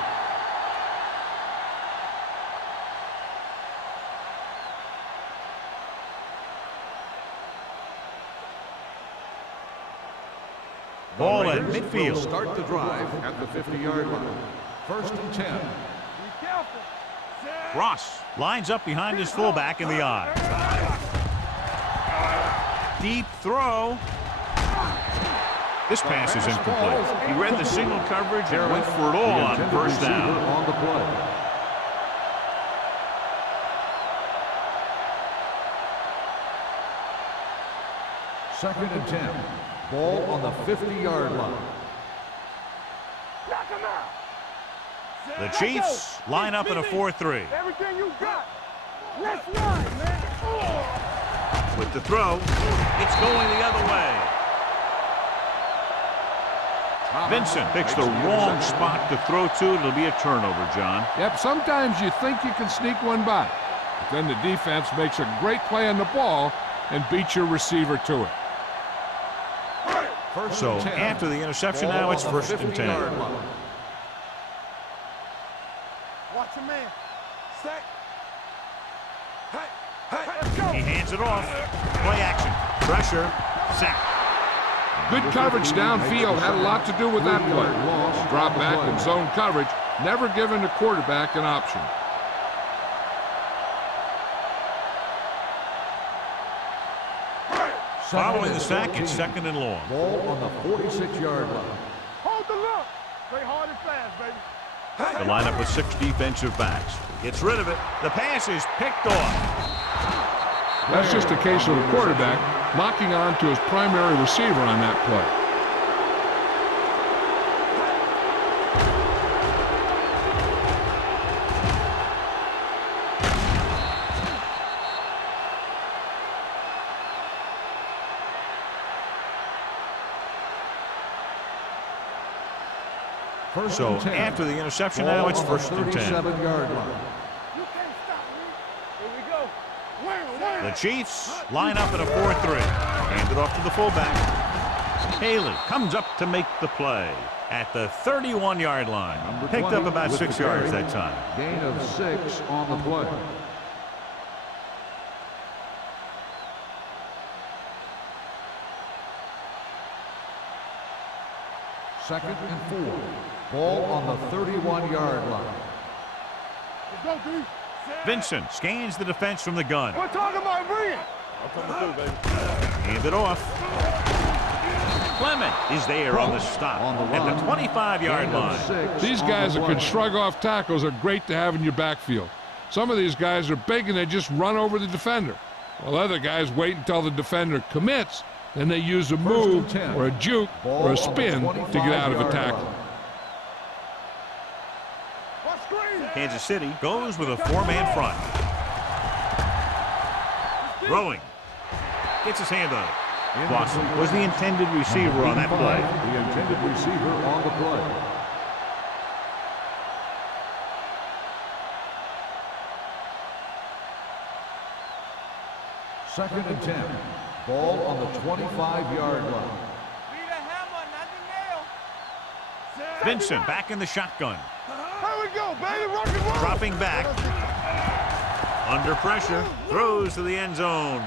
Ball at Will midfield. start the drive at the 50-yard line. First and 10. Be careful. Ross lines up behind his fullback in the eye. Deep throw. This pass is incomplete. He read the single coverage and went for it all on first down. On the play. Second and 10. Ball on the 50-yard line. Knock him out. The Chiefs line up in a 4-3. Everything you got. Let's ride, man. With the throw, it's going the other way. Vincent picks the wrong spot to throw to. It'll be a turnover, John. Yep, sometimes you think you can sneak one by, but then the defense makes a great play on the ball and beats your receiver to it. So after the interception, now it's first and 10. Watch your man. Set. He hands it off. Play action. Pressure. Sack. Good coverage downfield had a lot to do with that play. Drop back and zone coverage, never giving the quarterback an option. Following the sack, it's second and long. Ball on the 46-yard line. Hold the look. Play hard and fast, baby. The lineup with 6 defensive backs. Gets rid of it. The pass is picked off. That's just a case of the quarterback locking on to his primary receiver on that play. So after the interception, now it's first and 10. 37-yard line. You can't stop me. Here we go. Wham, wham. The Chiefs line up in a 4-3. Hand it off to the fullback. Haley comes up to make the play at the 31-yard line. Picked up about 6 yards that time. Gain of 6 on the play. Second and 4. Ball on the 31-yard line. Let's go, D. Vincent scans the defense from the gun. We're talking about bringing. I'm coming through, baby. Hand it off. Clement is there on the stop at the 25-yard line. These guys that can shrug off tackles are great to have in your backfield. Some of these guys are big and they just run over the defender, while other guys wait until the defender commits, then they use a move or a juke or a spin to get out of a tackle. Kansas City goes with a 4-man front. Throwing. Gets his hand on it. Boston was the intended receiver on that play. The intended receiver on the play. Second and 10. Ball on the 25-yard line. Be the hammer, not the nail. Vincent back in the shotgun. Here we go, baby. Rock and roll. Dropping back. Under pressure. Throws to the end zone.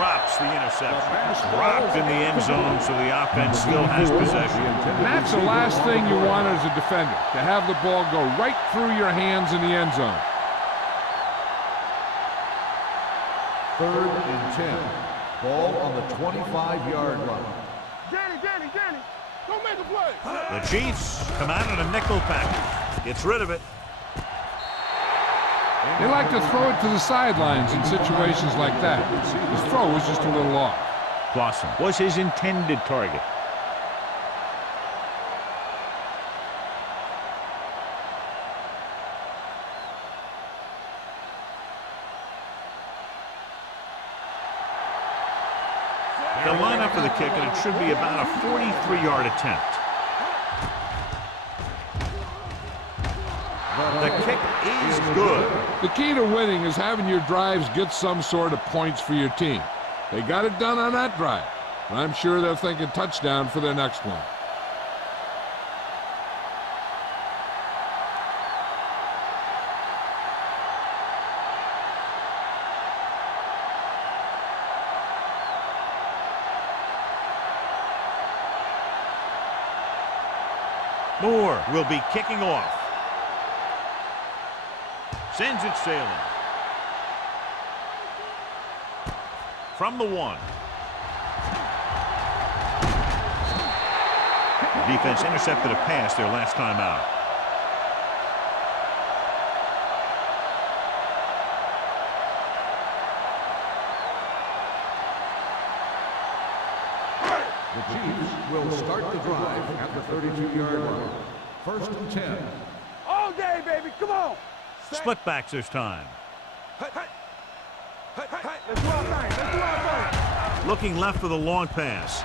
drops the interception. Dropped in the end zone, so the offense still has possession. And that's the last thing you want as a defender, to have the ball go right through your hands in the end zone. 3rd and 10. Ball on the 25-yard line. Danny, don't make a play. The Chiefs come out in a nickel package. Gets rid of it. They like to throw it to the sidelines in situations like that. His throw was just a little off. Clausen was his intended target. They'll line up for the kick, and it should be about a 43-yard attempt. The kick is good. The key to winning is having your drives get some sort of points for your team. They got it done on that drive, and I'm sure they're thinking touchdown for their next one. Moore will be kicking off. Sends it sailing. From the 1. The defense intercepted a pass their last time out. The Chiefs will start the drive at the 32-yard line. 1st and 10. All day, baby, come on. Split backs this time. Let's do our thing. Looking left for the long pass.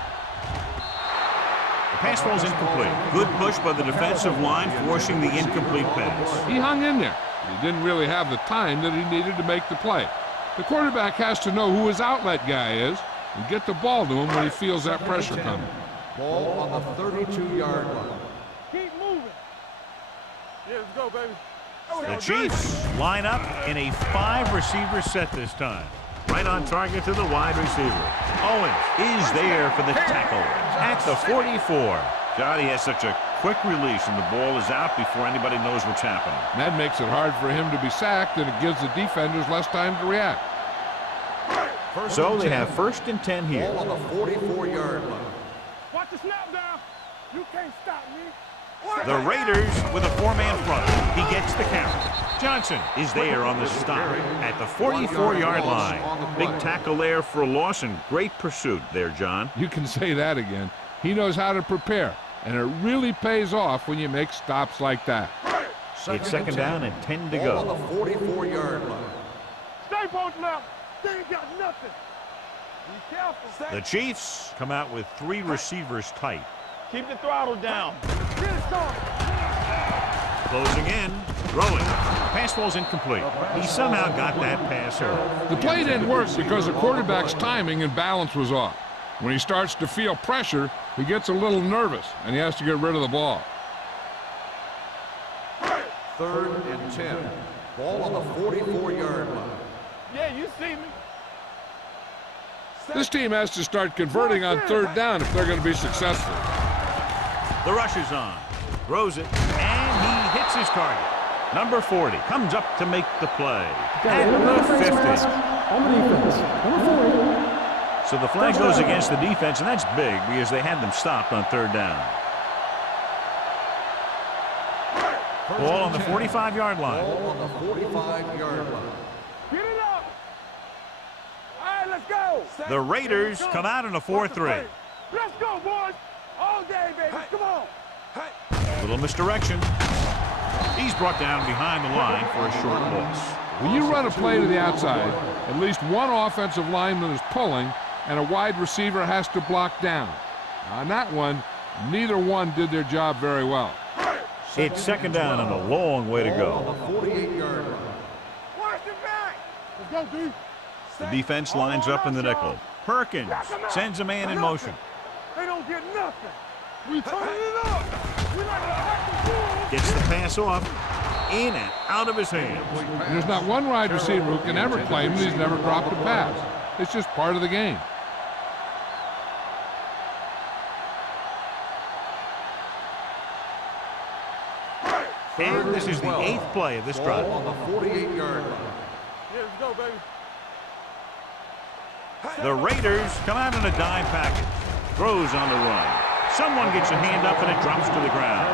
The pass falls incomplete. Good push by the defensive line, forcing the incomplete pass. He hung in there. He didn't really have the time that he needed to make the play. The quarterback has to know who his outlet guy is and get the ball to him when he feels that pressure coming. Ball on the 32-yard line. Keep moving. Yeah, let's go, baby. The Chiefs line up in a 5-receiver set this time. Right on target to the wide receiver. Owens is there for the tackle at the 44. God, he has such a quick release, and the ball is out before anybody knows what's happening. And that makes it hard for him to be sacked, and it gives the defenders less time to react. So they have 1st and 10 here. Ball on the 44-yard line. Watch the snap down. You can't stop me. The Raiders with a 4-man front. He gets the count. Johnson is there on the stop at the 44-yard line. Big tackle there for a loss, and great pursuit there, John. You can say that again. He knows how to prepare, and it really pays off when you make stops like that. It's 2nd down and 10 to Ball on go. the 44-yard line. Stay post left. They ain't got nothing. Be careful. The Chiefs come out with 3 receivers tight. Keep the throttle down. Get it started. Closing in, throwing. Pass falls incomplete. He somehow got that pass early. The play didn't work because the quarterback's timing and balance was off. When he starts to feel pressure, he gets a little nervous, and he has to get rid of the ball. 3rd and 10. Ball on the 44-yard line. Yeah, you see me. This team has to start converting on 3rd down if they're going to be successful. The rush is on. Throws it, and he hits his target. Number 40 comes up to make the play at the 50. On the defense. Number 40. So the flag goes against the defense, and that's big because they had them stopped on 3rd down. Ball on the 45-yard line. Ball on the 45-yard line. Get it up. All right, let's go. The Raiders come out in a 4-3. Let's go, boys. All day, baby. Come on. Little misdirection. He's brought down behind the line for a short loss. When you run a play to the outside, at least one offensive lineman is pulling, and a wide receiver has to block down. On that one, neither one did their job very well. It's 2nd down and a long way to Ball go. on the 48-yard line. Watch it back. Let's go, D. The defense lines up in the nickel. Perkins sends a man in motion. They don't get nothing. We turning it up. We like to act the fool. Gets the pass off, in and out of his hands. There's not one wide receiver who can ever claim that he's never dropped a pass. It's just part of the game. And this is the 8th play of this drive. On the 48-yard line. Yeah, let's go, baby. The Raiders come out in a dime package. Throws on the run. Someone gets a hand up and it drops to the ground.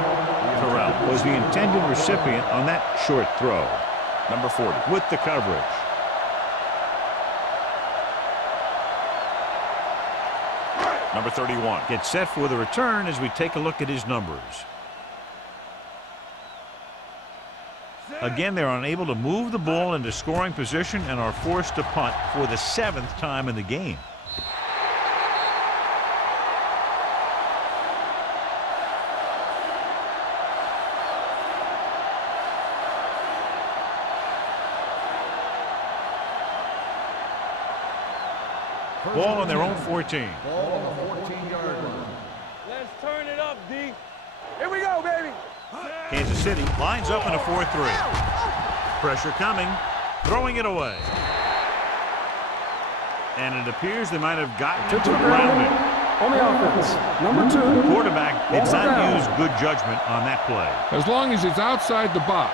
Terrell was the intended recipient on that short throw. Number 40 with the coverage. Number 31 gets set for the return as we take a look at his numbers. Again, they're unable to move the ball into scoring position and are forced to punt for the 7th time in the game. Ball on their own 14. Ball on the 14-yard line. Let's turn it up, D. Here we go, baby. Kansas City lines up in a 4-3. Pressure coming, throwing it away. And it appears they might have gotten To into the the ground. grounding. On the offense, number 2. Quarterback did Ball's not down. use good judgment on that play. As long as it's outside the box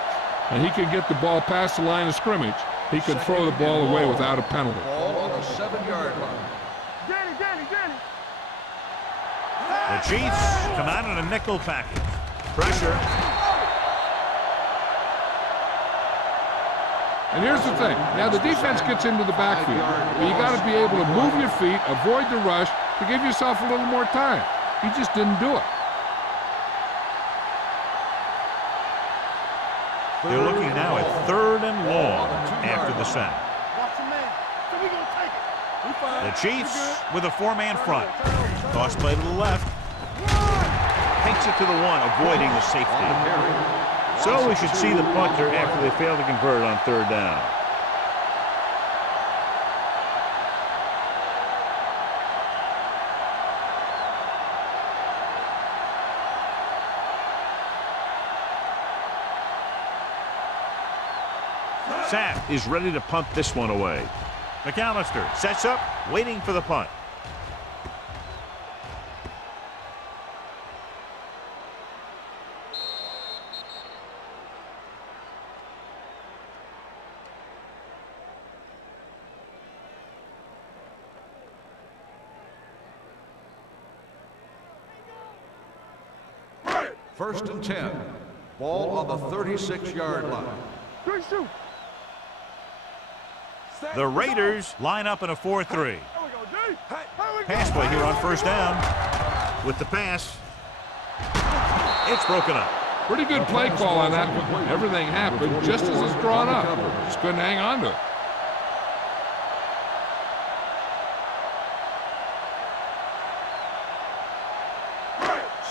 and he can get the ball past the line of scrimmage, he can throw the ball away without a penalty. Ball on the 7-yard line. Danny. The Chiefs come out in a nickel package. Pressure. And here's the thing. Now the defense gets into the backfield, but you got to be able to move your feet, avoid the rush to give yourself a little more time. He just didn't do it. They're looking now at 3rd and long after the sack. Watch the man. So we gonna take it. We fine. The Chiefs with a 4-man front. Toss play to the left. Takes it to the 1, avoiding the safety. So we should see the punter after they fail to convert on 3rd down. Sapp is ready to punt this one away. McAllister sets up, waiting for the punt. First and 10. Ball on the 36-yard line. 3 shoot. The Raiders line up in a 4-3. There we go, D. Pass play here on 1st down. With the pass, it's broken up. Pretty good play call on that one. Everything happened just as it's drawn up. Just couldn't hang on to it.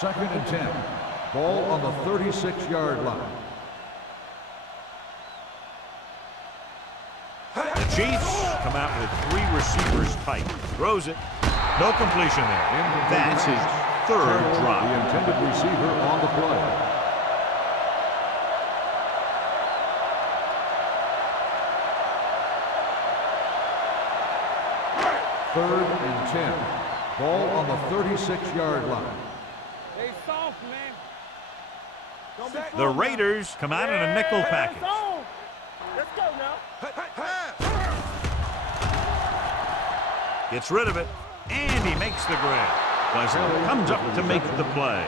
Second and 10. Ball on the 36-yard line. The Chiefs come out with 3 receivers tight. Throws it. No completion there. That's his 3rd drop. The intended receiver on the play. Third and 10. Ball on the 36-yard line. They soft, man. Don't be The Raiders come out in a nickel package. Let's go now. Gets rid of it, and he makes the grab. Wesley comes up to make the play.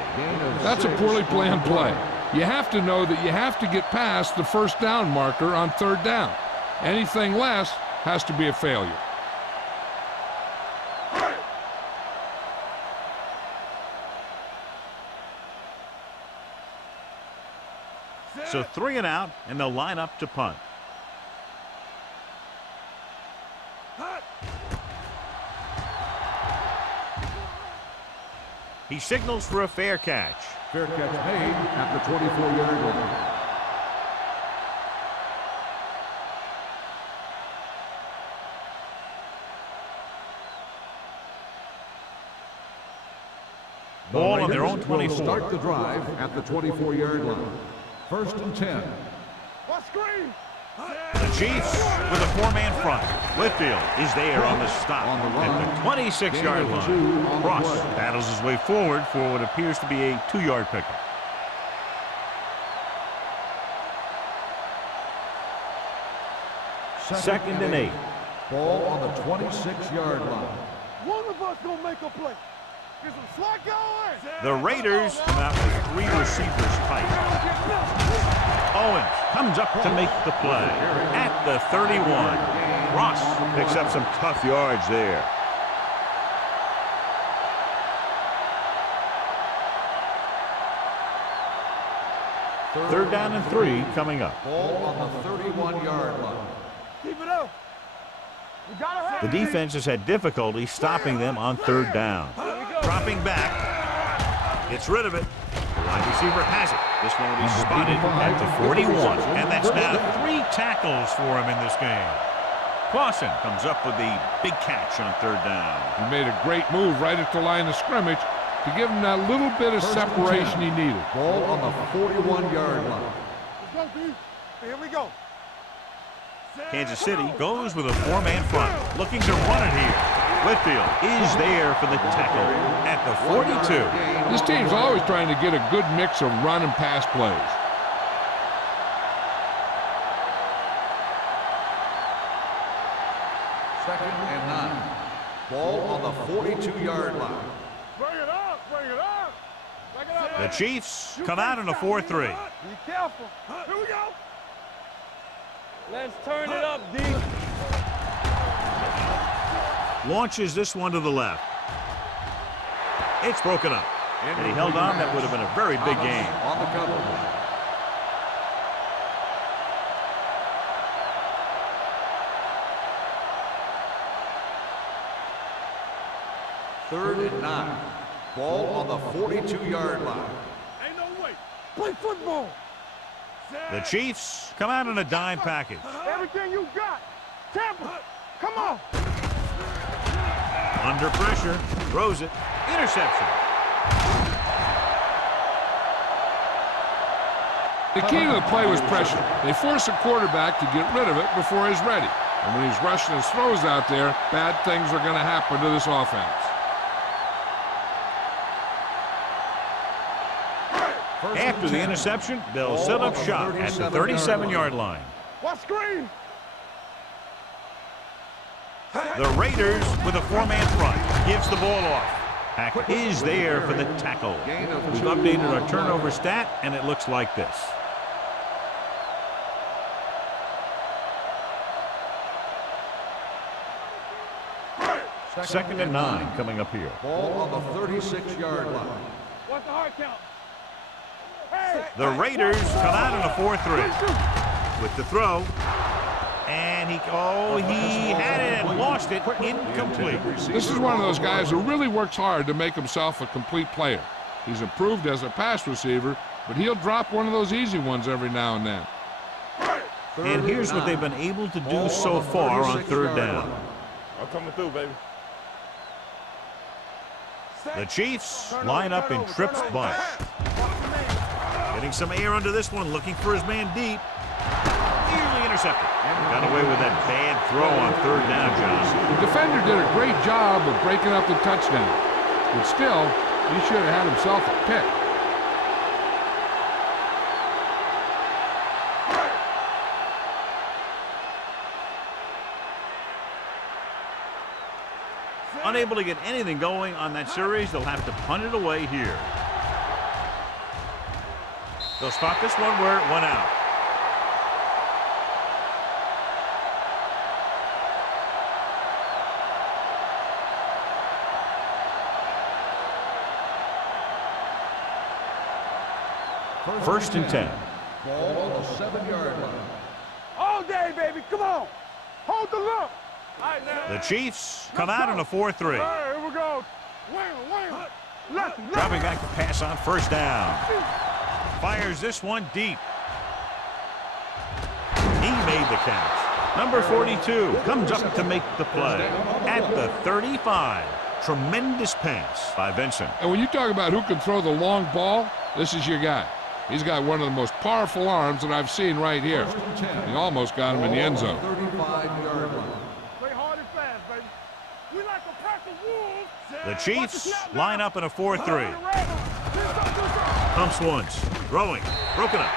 That's a poorly planned play. You have to know that you have to get past the 1st down marker on 3rd down. Anything less has to be a failure. So 3 and out, and they'll line up to punt. He signals for a fair catch. Fair catch made at the 24-yard line. Ball on their own Will 24. start the drive at the 24-yard line. First and 10. What screen? The Chiefs with a four-man front. Whitfield is there on the stop at the 26-yard line. Ross battles his way forward for what appears to be a 2-yard pickup. Second and 8. Ball on the 26-yard line. One of us gonna make a play. Get some slack going. The Raiders come out with 3 receivers tight. Owens comes up to make the play at the 31. Ross picks up some tough yards there. Third down and 3 coming up. Ball on the 31-yard line. Keep it up. You gotta have The defense has had difficulty stopping them on third down. Dropping back. Gets rid of it. The wide receiver has it. This one will be spotted at the 41. And that's now 3 tackles for him in this game. Clausen comes up with the big catch on third down. He made a great move right at the line of scrimmage to give him that little bit of separation he needed. Ball on the 41-yard line. Let's go, D. Here we go. Kansas City goes with a 4-man front, looking to run it here. Whitfield is there for the tackle at the 42. This team's always trying to get a good mix of run and pass plays. Second and 9. Ball on the 42-yard line. Bring it up. Bring it up. Bring it up. The Chiefs come out in a 4-3. Be careful. Here we go. Let's turn it up, D. Launches this one to the left. It's broken up. And he held on. That would have been a very big game. On the cover. Third and 9. Ball on the 42-yard line. Ain't no way. Play football. The Chiefs come out in a dime package. Everything you got. Tampa. Come on. Under pressure. Throws it. Interception. The key to the play was pressure. They forced the quarterback to get rid of it before he's ready. And when he's rushing his throws out there, bad things are going to happen to this offense. After the interception, they'll set up shop at the 37-yard line. What screen? The Raiders with a 4-man front. Gives the ball off. Hack is there for the tackle. We've updated our turnover stat, and it looks like this. Second and 9 coming up here. Ball on the 36-yard line. What's the hard count? The Raiders come out in a 4-3 with the throw. And he had it and lost it. Incomplete. This is one of those guys who really works hard to make himself a complete player. He's improved as a pass receiver, but he'll drop one of those easy ones every now and then. And here's what they've been able to do so far on third down. I'm coming through, baby. The Chiefs line up in trips bunch. Getting some air under this one, looking for his man deep. Nearly intercepted. Got away with that bad throw on third down, John. The defender did a great job of breaking up the touchdown, but still, he should have had himself a pick. Unable to get anything going on that series, they'll have to punt it away here. They'll spot this one where it went out. First and 10. Ball on the 7-yard line. All day, baby. Come on. Hold the look. The Chiefs come out in a 4-3. Here we go. Wham. Left. Dropping back to pass on first down. Fires this one deep. He made the catch. Number 42 comes up to make the play at the 35. Tremendous pass by Vincent. And when you talk about who can throw the long ball, this is your guy. He's got one of the most powerful arms that I've seen right here. He almost got him in the end zone. 35-yard line. Play hard and fast, baby. We like a pack of wolves. The Chiefs line up in a 4-3. Pumps once. Throwing. Broken up.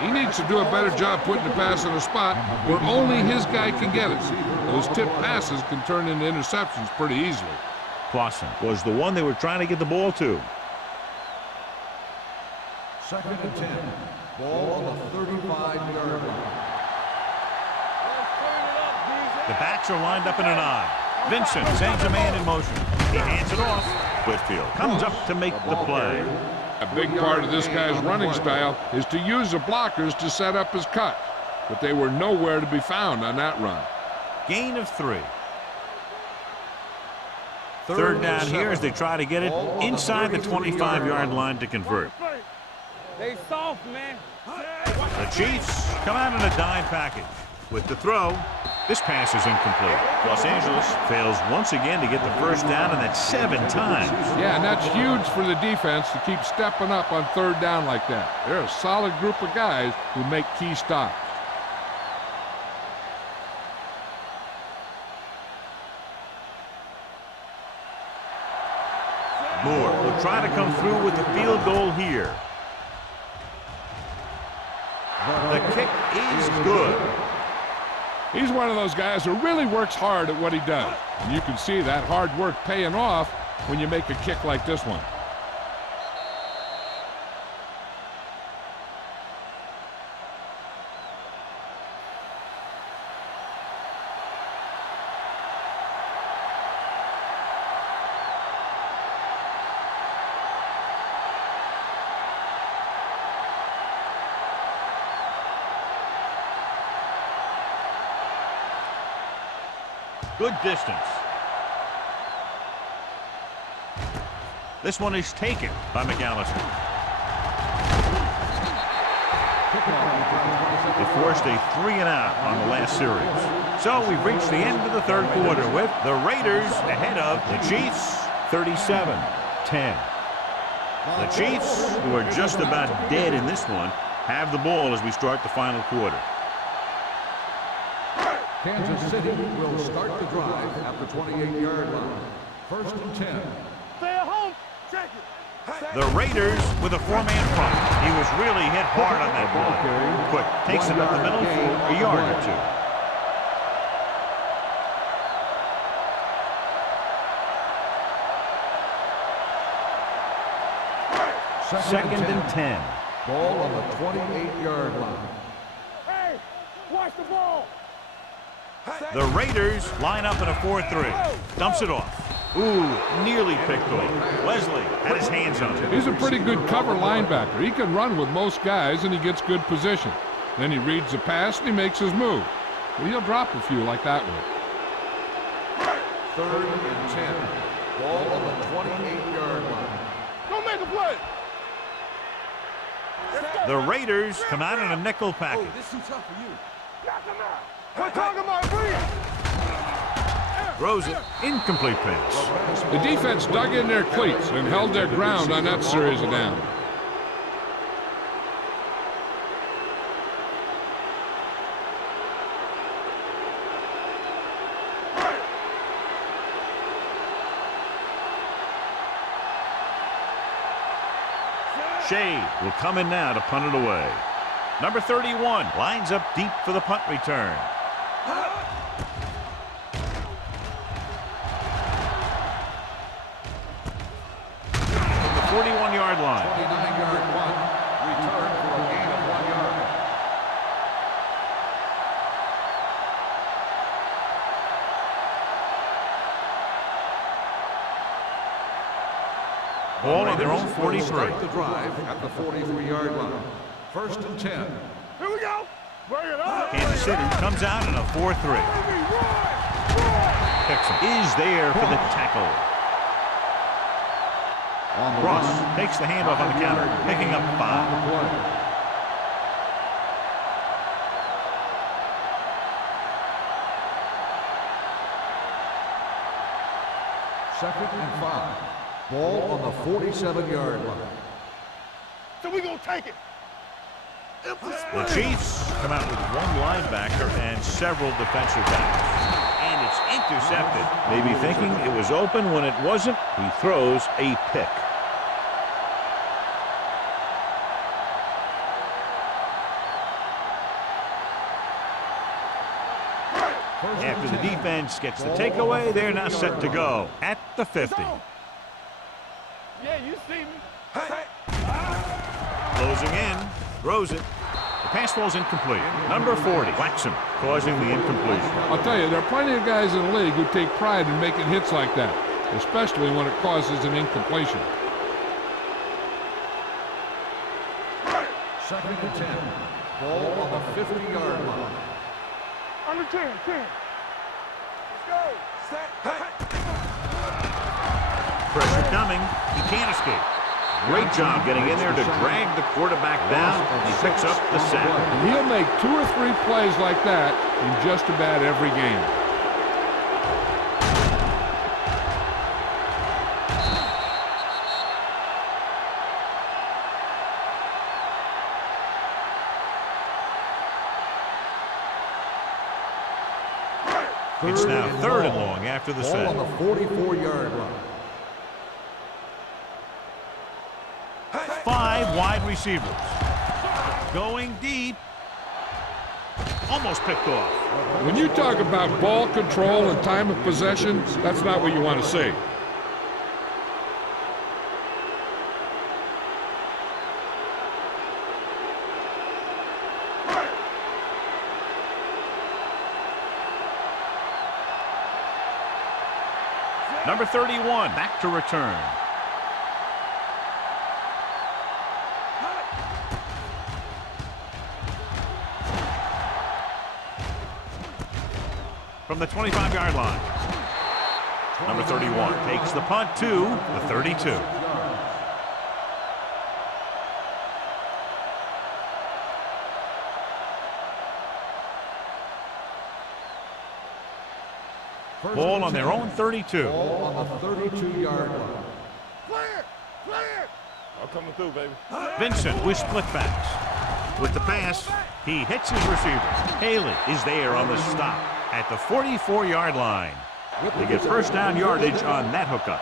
He needs to do a better job putting the pass in a spot where only his guy can get it. Those tip passes can turn into interceptions pretty easily. Clausen was the one they were trying to get the ball to. 2nd and 10. Ball on the 35-yard line. The backs are lined up in an I. Vincent sends a man in motion. He hands it off. Whitfield comes up to make the play. A big part of this guy's running style is to use the blockers to set up his cut, but they were nowhere to be found on that run. Gain of 3. Third down here as they try to get it inside the 25-yard line to convert. They soft, man. The Chiefs come out in a dime package. With the throw, this pass is incomplete. Los Angeles fails once again to get the first down, and that's 7 times. Yeah, and that's huge for the defense to keep stepping up on third down like that. They're a solid group of guys who make key stops. Moore will try to come through with the field goal here. The kick is good. He's one of those guys who really works hard at what he does. And you can see that hard work paying off when you make a kick like this one. Good distance. This one is taken by McAllister. They forced a 3-and-out on the last series. So we've reached the end of the third quarter with the Raiders ahead of the Chiefs 37-10. The Chiefs, who are just about dead in this one, have the ball as we start the final quarter. Kansas City will start the drive at the 28-yard line. 1st and 10. Stay at home. Check it. The Raiders with a 4-man front. He was really hit hard on that ball. Quick, takes it up the middle for a yard or 2. Second and 10. Ball on the 28-yard line. Hey, watch the ball. The Raiders line up in a 4-3. Dumps it off. Ooh, nearly picked off. Leslie had his hands on it. He's a pretty good cover linebacker. He can run with most guys, and he gets good position. Then he reads the pass, and he makes his move. But he'll drop a few like that one. 3rd and 10. Ball on the 28-yard line. Go make a play. The Raiders come out in a nickel package. This is tough for you. Knock him out. Quit talking about free. Throws it. Incomplete pass. The defense dug in their cleats and held their ground on that series of downs. Shade will come in now to punt it away. Number 31 lines up deep for the punt return. From the 41-yard line. 29-yard punt. Return for a gain of 1 yard. Ball on their own Raiders 43. will start the drive at the 43-yard line. 1st and 10. Here we go. Bring it up. Kansas City comes out in a 4-3. Pixon is there for the tackle. Ross takes the handoff on the counter, picking up 5. 2nd and 5. Ball on the 47-yard line. So we gonna take it. The Chiefs come out with one linebacker and several defensive backs. And it's intercepted. Maybe thinking it was open when it wasn't. He throws a pick. After the defense gets the takeaway, they're now set to go at the 50. Yeah, you see me. Closing in, throws it. The pass falls incomplete. Number 40, whacks him, causing the incompletion. I'll tell you, there are plenty of guys in the league who take pride in making hits like that, especially when it causes an incompletion. 2nd and 10. Ball on the 50-yard line. Under 10, 10. Pressure coming. He can't escape. Great job getting in there to drag the quarterback down. He picks up the sack. And he'll make 2 or 3 plays like that in just about every game. It's now 3rd and long after the sack. Ball on the 44-yard line. 5 wide receivers. Going deep. Almost picked off. When you talk about ball control and time of possession, that's not what you want to see. Number 31, back to return. From the 25-yard line. Number 31 takes the punt to the 32. Ball on their own 32. Ball on the 32-yard line. Clear! Clear! I'm coming through, baby. Vincent with split backs. With the pass, he hits his receiver. Haley is there on the stop at the 44-yard line. They get first down yardage on that hookup.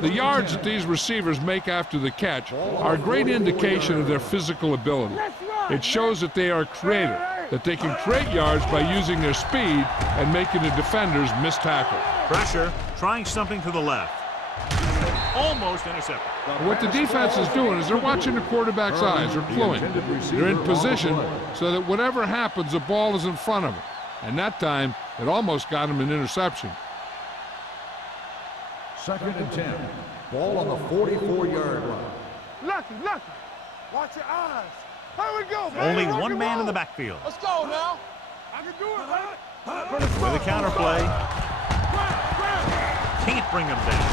The yards that these receivers make after the catch are a great indication of their physical ability. It shows that they are creative, that they can create yards by using their speed and making the defenders miss tackle. Pressure, trying something to the left. Almost intercepted. What the defense is doing is they're watching the quarterback's eyes. They're cluing. They're in position so that whatever happens, the ball is in front of them. And that time, it almost got him an interception. 2nd and 10. Ball on the 44-yard line. Lucky, lucky. Watch your eyes. Here we go, baby. Only Rock one and man in roll. the backfield. Let's go now. I can do it, baby. With a counterplay. Can't bring him down.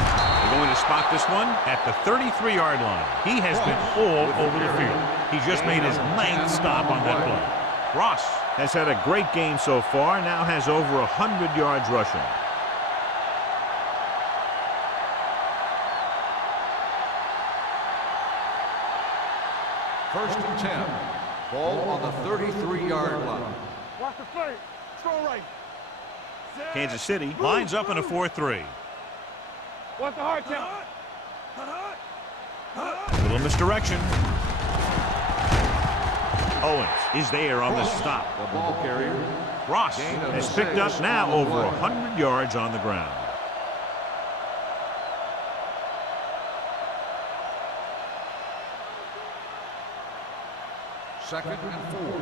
They're going to spot this one at the 33-yard line. He has been all over the field. He just made his 9th stop on that play. Ross has had a great game so far, now has over 100 yards rushing. First and 10. Ball on the 33-yard line. Watch the play. Throw right. Kansas City lines up in a 4-3. Watch the hard count. Little misdirection. Owens is there on the stop. The ball carrier. Ross has picked up now over 100 yards on the ground. Second and 4.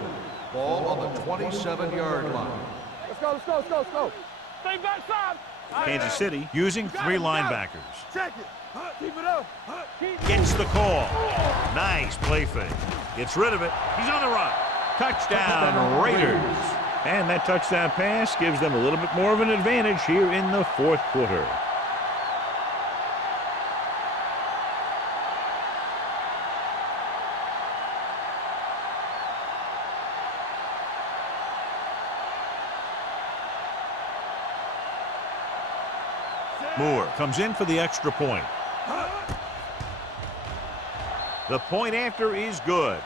Ball on the 27-yard line. Let's go, let's go, let's go, let's go. Stay backside. Kansas City using 3 linebackers. Check it. Keep it up. Gets the call. Nice play fake. Gets rid of it. He's on the run. Touchdown, Raiders. And that touchdown pass gives them a little bit more of an advantage here in the 4th quarter. Moore comes in for the extra point. The point after is good.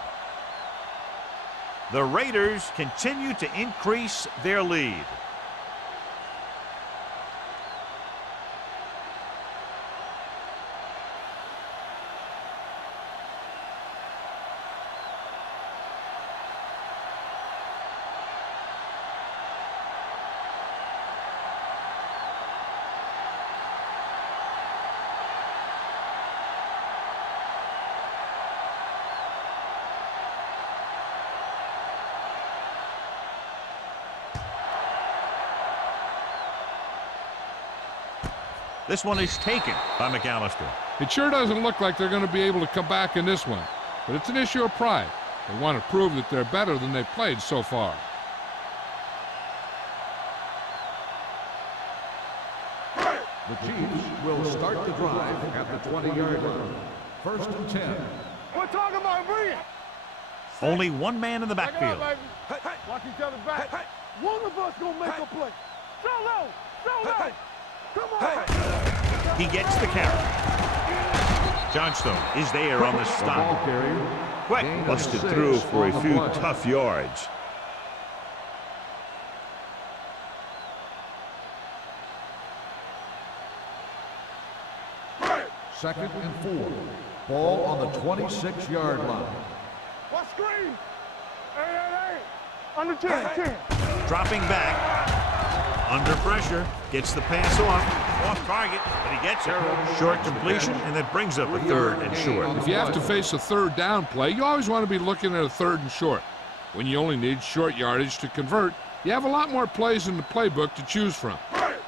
The Raiders continue to increase their lead. This one is taken by McAllister. It sure doesn't look like they're going to be able to come back in this one, but it's an issue of pride. They want to prove that they're better than they've played so far. The Chiefs will start the drive at the 20-yard line. First and 10. We're talking about bringing. Only one man in the Back it backfield. up, baby. Watch each other back. One of us gonna make a play. So low. So low. Come on. He gets the carry. Johnstone is there on the stop. Quick, busted through for a few tough yards. Second and 4. Ball on the 26-yard line. What screen? Hey. Under 10. Dropping back. Under pressure. Gets the pass off target, but he gets it. Short completion, and that brings up a third and short. If you have to face a third down play, you always want to be looking at a third and short. When you only need short yardage to convert, you have a lot more plays in the playbook to choose from.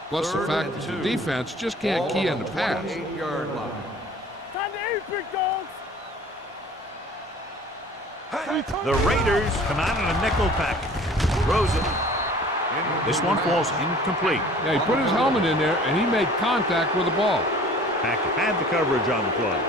Plus the fact that the defense just can't key on the pass. 28-yard line. Time to eat, big dogs. The Raiders come out in a nickel package. Throws it. This one falls incomplete. Yeah, he put his helmet in there, and he made contact with the ball. Hackett had the coverage on the play.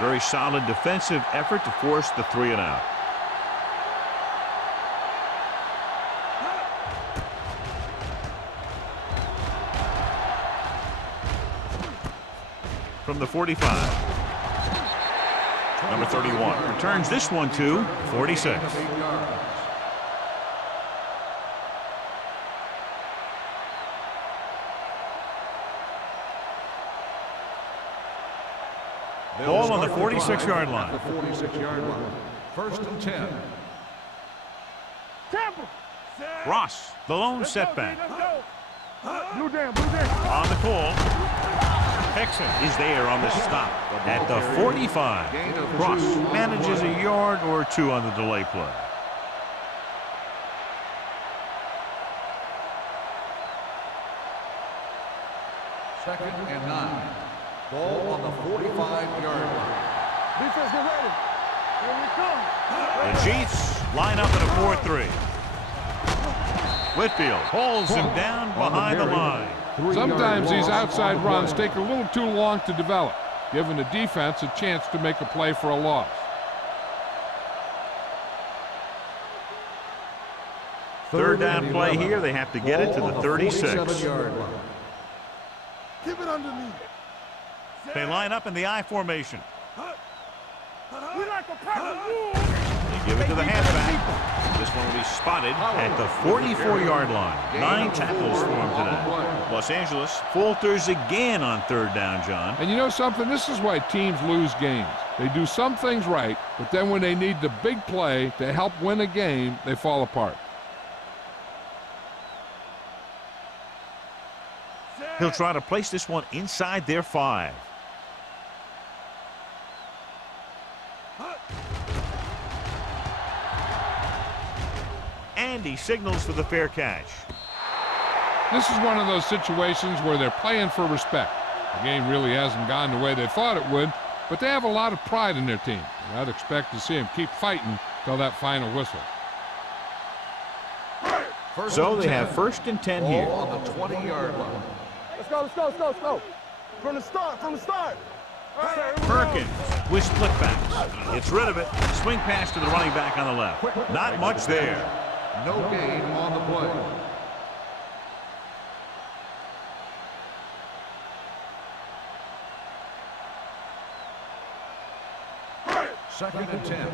Very solid defensive effort to force the 3 and out. From the 45. Number 31 returns this one to 46. Ball on the 46-yard line. The 46-yard line. First and 10. Tampa. Ross, the lone setback. Let's go. Blue down. On the call. Hickson is there on the stop at the 45. Ross manages a yard or two on the delay play. Second and 9. Ball on the 45-yard line. Defense, get ready. Here we come. The Chiefs line up in a 4-3. Whitfield holds him down behind the line. Sometimes these outside runs take a little too long to develop, giving the defense a chance to make a play for a loss. Third down play here. They have to get it to the 36. Keep it underneath. They line up in the I formation. We like a pack of wolves. They give it to the halfback. This one will be spotted at the 44-yard line. 9 tackles for him today. Los Angeles falters again on third down, John. And you know something? This is why teams lose games. They do some things right, but then when they need the big play to help win a game, they fall apart. He'll try to place this one inside their 5. And he signals for the fair catch. This is one of those situations where they're playing for respect. The game really hasn't gone the way they thought it would, but they have a lot of pride in their team. And I'd expect to see them keep fighting till that final whistle. So they have first and 10 here. On the 20-yard line. Let's go. From the start. Perkins with split backs. Gets rid of it. Swing pass to the running back on the left. Not much there. No gain on the play. Second and 10.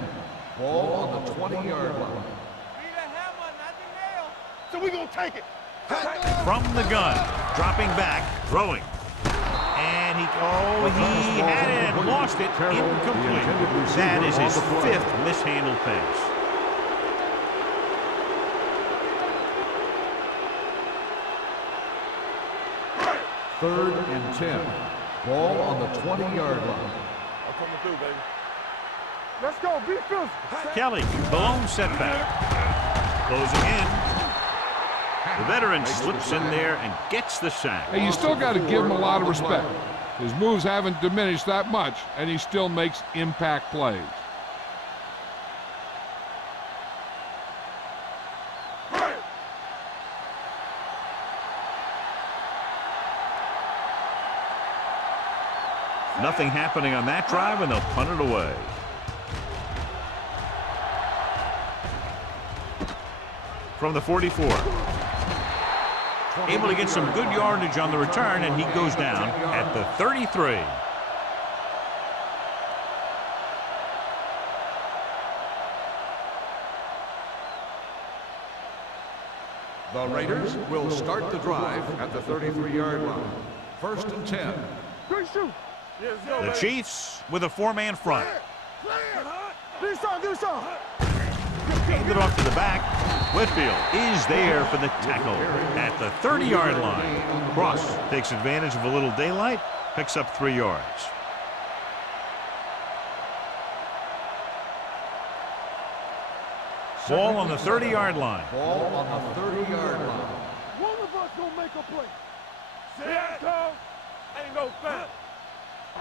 Ball on the 20-yard line. So we gonna take it. From the gun. Dropping back. Throwing. And he had it and lost it. Incomplete. That is his fifth mishandled pass. Third and 10. Ball on the 20-yard line. I'm coming through, baby. Let's go. Be physical. Kelly, blown setback. Closing in. The veteran slips in there and gets the sack. Hey, you still got to give him a lot of respect. His moves haven't diminished that much, and he still makes impact plays. Nothing happening on that drive, and they'll punt it away. From the 44. Able to get some good yardage on the return, and he goes down at the 33. The Raiders will start the drive at the 33-yard line. First and 10. Good shoot. Yes, go, The Chiefs with a four-man front. Do something. Handed off to the back. Whitfield is there for the tackle at the 30-yard line. Cross takes advantage of a little daylight, picks up 3 yards. Ball on the 30-yard line. Ball on the 30-yard line. One of us gonna make a play. Set, go. Ain't no fast.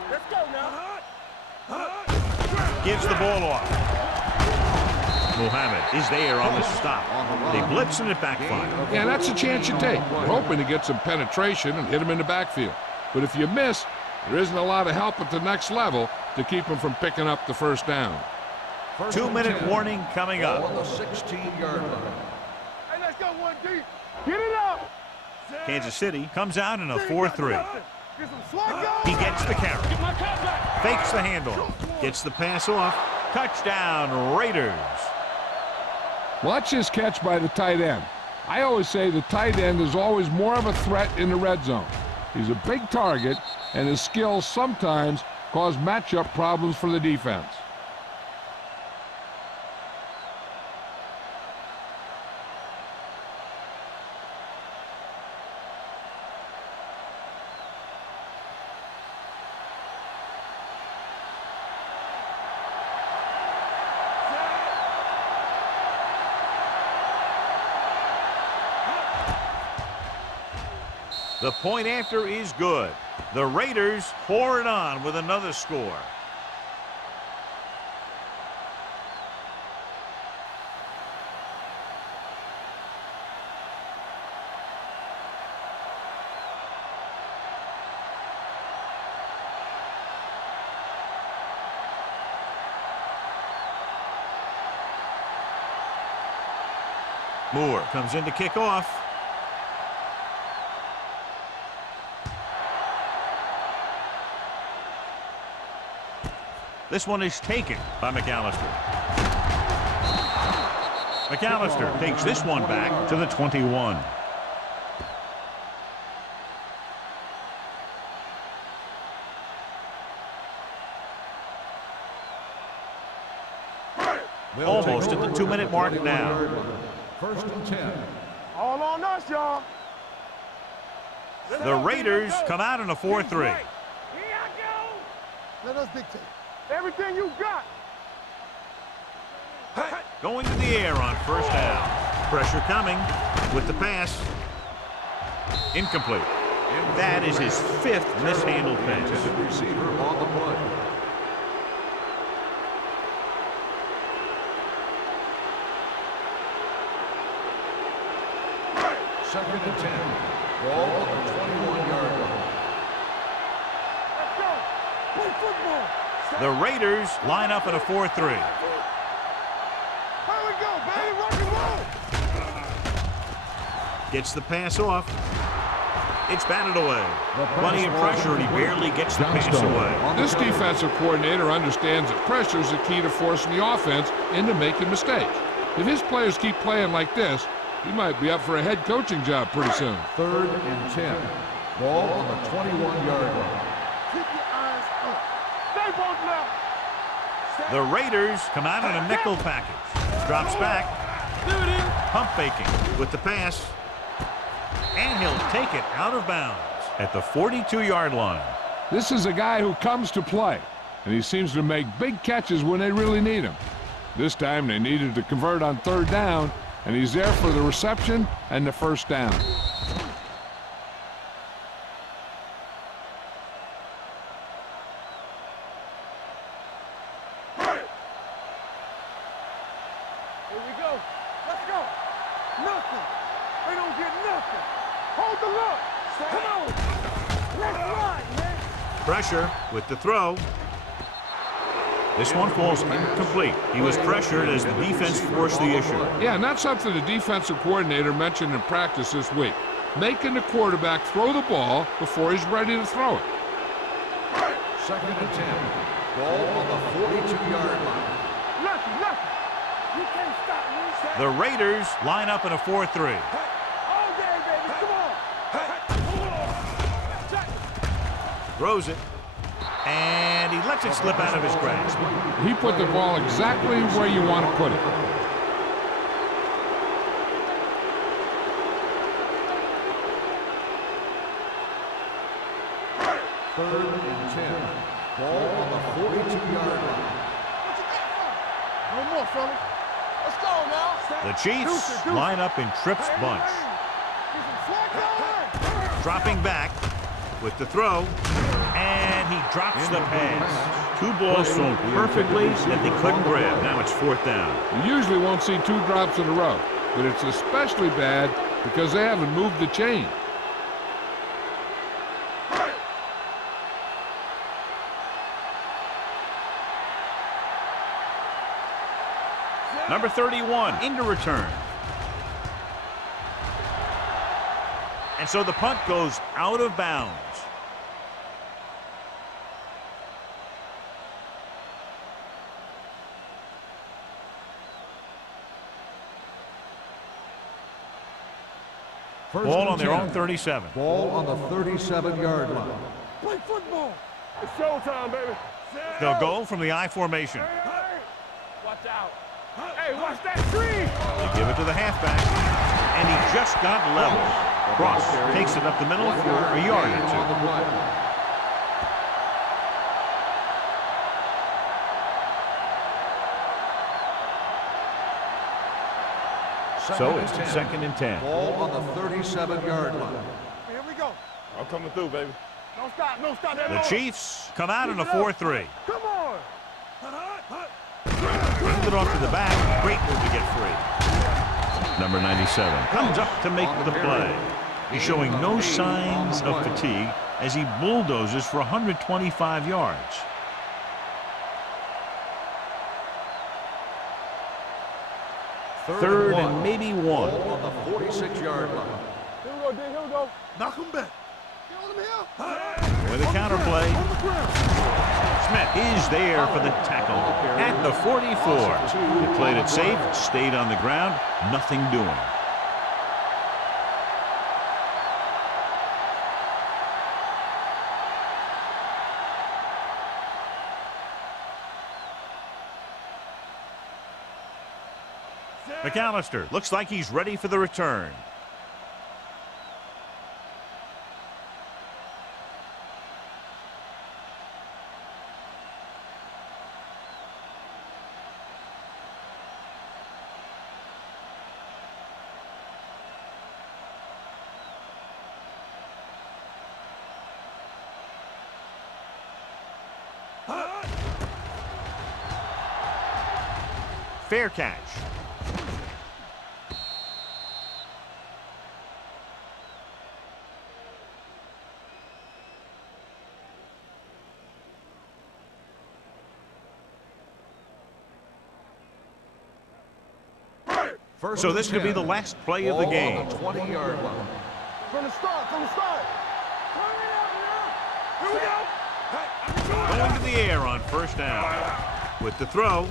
Let's go now. Gives the ball off. Muhammad is there on the stop. They blitz and it backfire. Yeah, that's a chance you take. You're hoping to get some penetration and hit him in the backfield. But if you miss, there isn't a lot of help at the next level to keep him from picking up the first down. 2-minute warning coming up. On the 16-yard line. Hey, let's go one deep. Get it up. Kansas City comes out in a 4-3. Get some slack. He gets the carry. Fakes the handoff. Gets the pass off. Touchdown, Raiders. Watch this catch by the tight end. I always say the tight end is always more of a threat in the red zone. He's a big target, and his skills sometimes cause matchup problems for the defense. The point after is good. The Raiders pour it on with another score. Moore comes in to kick off. This one is taken by McAllister. McAllister takes this one back to the 21. Almost at the 2-minute mark now. First and 10. All on us, y'all. The Raiders come out in a 4-3. Here I go. Let us dictate. Everything you got. Going to the air on first down. Pressure coming with the pass. Incomplete. That is his 5th mishandled pass. Receiver on the play. Second and 10. Ball on the 21-yard line. Let's go. football. The Raiders line up in a 4-3. Here we go, baby. Rock and roll. Gets the pass off. It's batted away. Plenty of pressure, and he barely gets the pass away. This defensive coordinator understands that pressure is the key to forcing the offense into making mistakes. If his players keep playing like this, he might be up for a head coaching job pretty soon. 3rd and 10. Ball on the 21-yard line. Keep your eyes up. Stay both left. The Raiders come out in a nickel package. Drops back. Pump faking with the pass. And he'll take it out of bounds at the 42-yard line. This is a guy who comes to play, and he seems to make big catches when they really need him. This time they needed to convert on 3rd down, and he's there for the reception and the 1st down. Here we go. Let's go. Nothing. They don't get nothing. Hold the look. Come on. Let's ride, man. Pressure with the throw. This one falls incomplete. He was pressured as the defense forced the issue. Yeah, and that's something the defensive coordinator mentioned in practice this week. Making the quarterback throw the ball before he's ready to throw it. 2nd and 10. Ball on the 42-yard line. Nothing. You can't stop me. The Raiders line up in a 4-3. All day, baby. Come on. Throws it. And he lets it slip out of his grasp. He put the ball exactly where you want to put it. Third and 10. Ball on the 42-yard line. No more, fella. Let's go now. The Chiefs line up in Tripp's bunch. Dropping back with the throw. And he drops the pass. 2 balls thrown perfectly that they couldn't grab. Now it's 4th down. You usually won't see 2 drops in a row, but it's especially bad because they haven't moved the chain. Number 31 into return. And so the punt goes out of bounds. Ball on their own 37. Ball on the 37-yard line. Play football. It's showtime, baby. They'll go from the I formation. Watch out. Hey, watch that tree. They give it to the halfback. And he just got level. Cross takes it up the middle for a yard or 2. So it's 2nd and 10. Ball on the 37-yard line. Here we go. I'm coming through, baby. Don't stop. The Chiefs come out in a 4-3. Come on. Brings it off to the back. Great move to get free. Number 97 comes up to make the play. He's showing no signs of fatigue as he bulldozes for 125 yards. Third and maybe 1. Ball on the 46-yard line. Here we go, D. Here we go. Knock him back. Get on him here. With a counterplay, On the ground. Smith is there for the tackle at the 44. He played it safe, stayed on the ground, nothing doing. McAllister looks like he's ready for the return. Fair catch. First So and this could be 10. the last play of the Ball game. on the 20-yard line. From the start, from the start. Turn it up now. Here we go. Going to the air on first down. With the throw.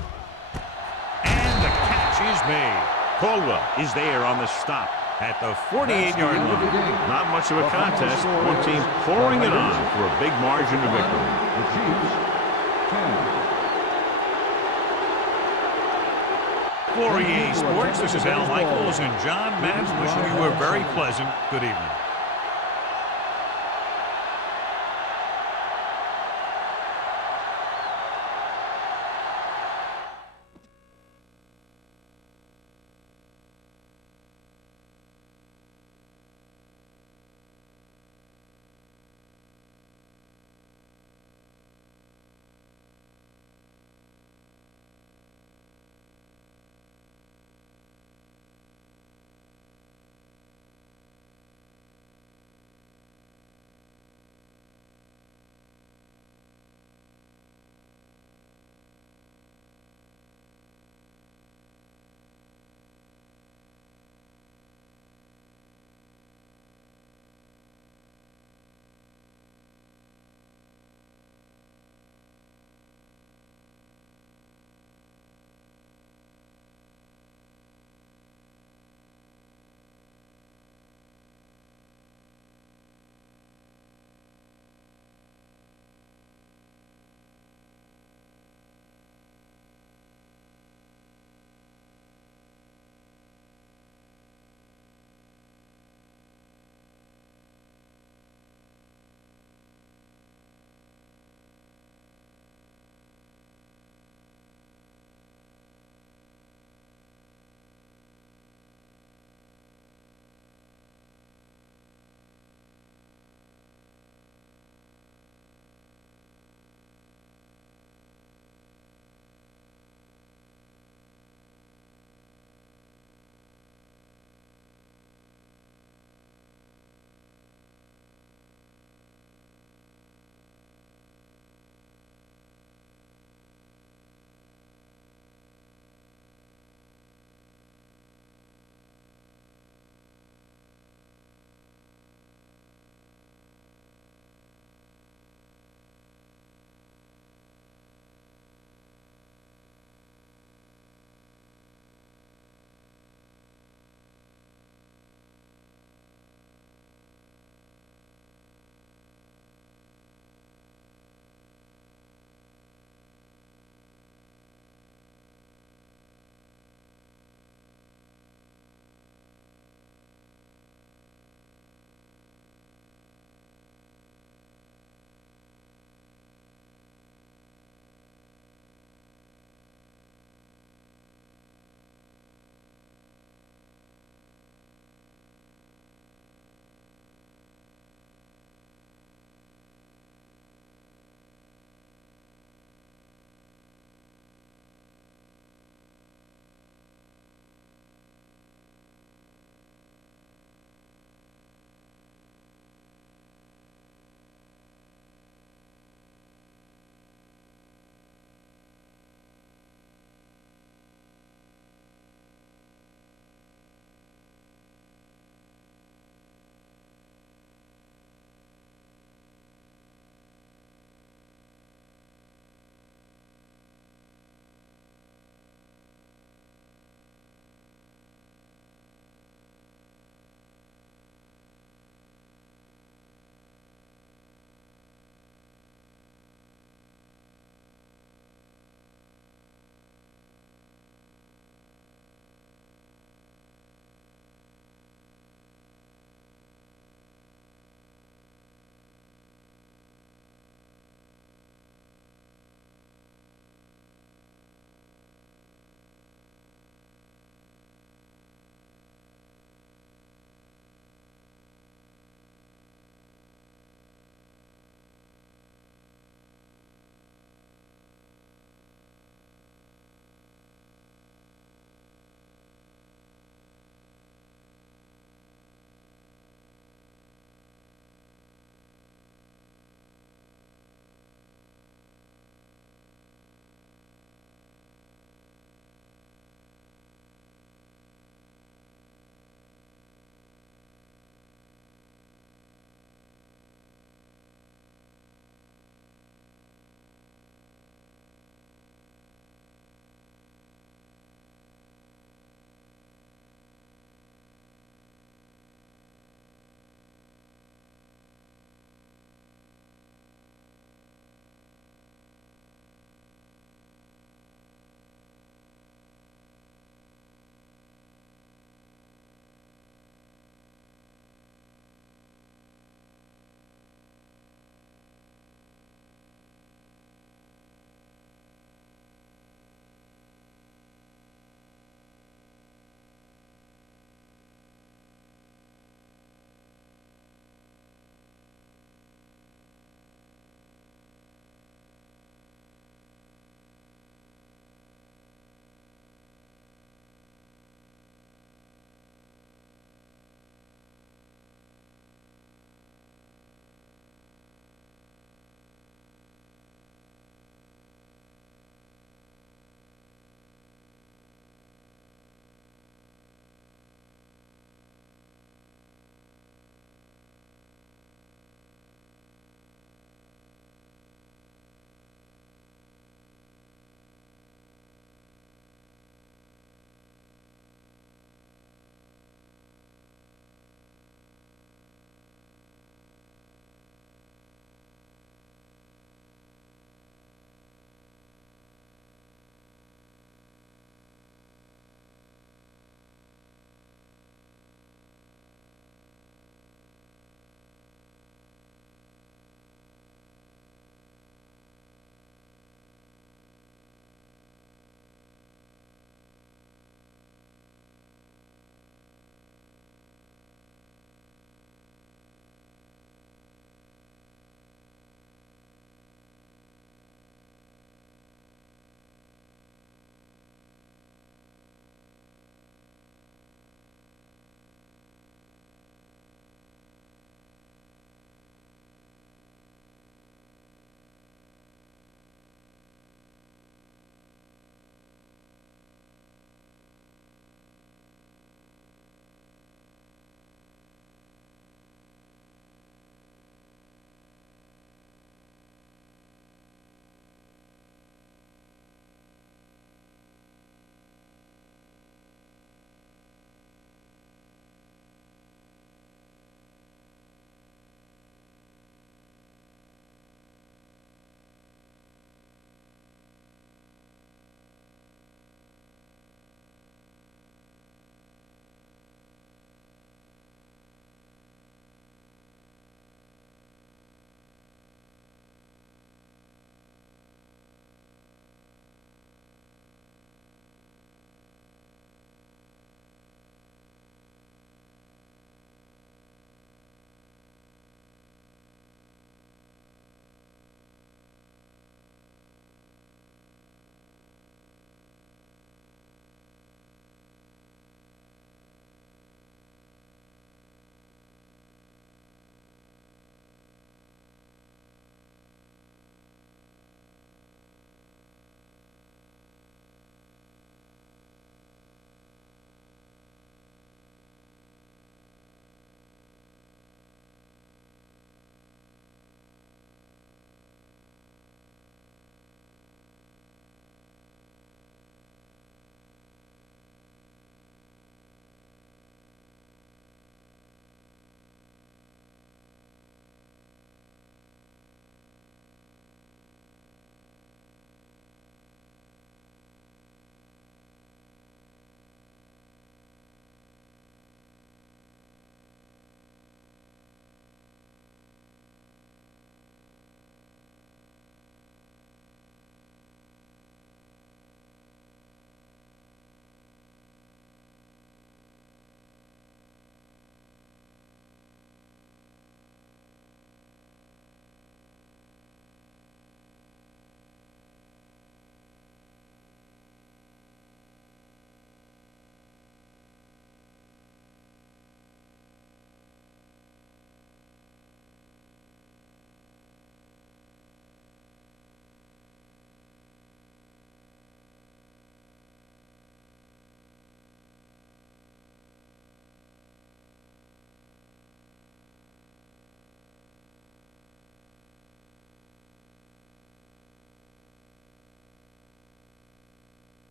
And the catch is made. Caldwell is there on the stop at the 48-yard line. Not much of a contest. One team pouring it on for a big margin of victory. The Chiefs, 10. For EA Sports, this is Al Michaels and John Madden wishing you a very pleasant good evening.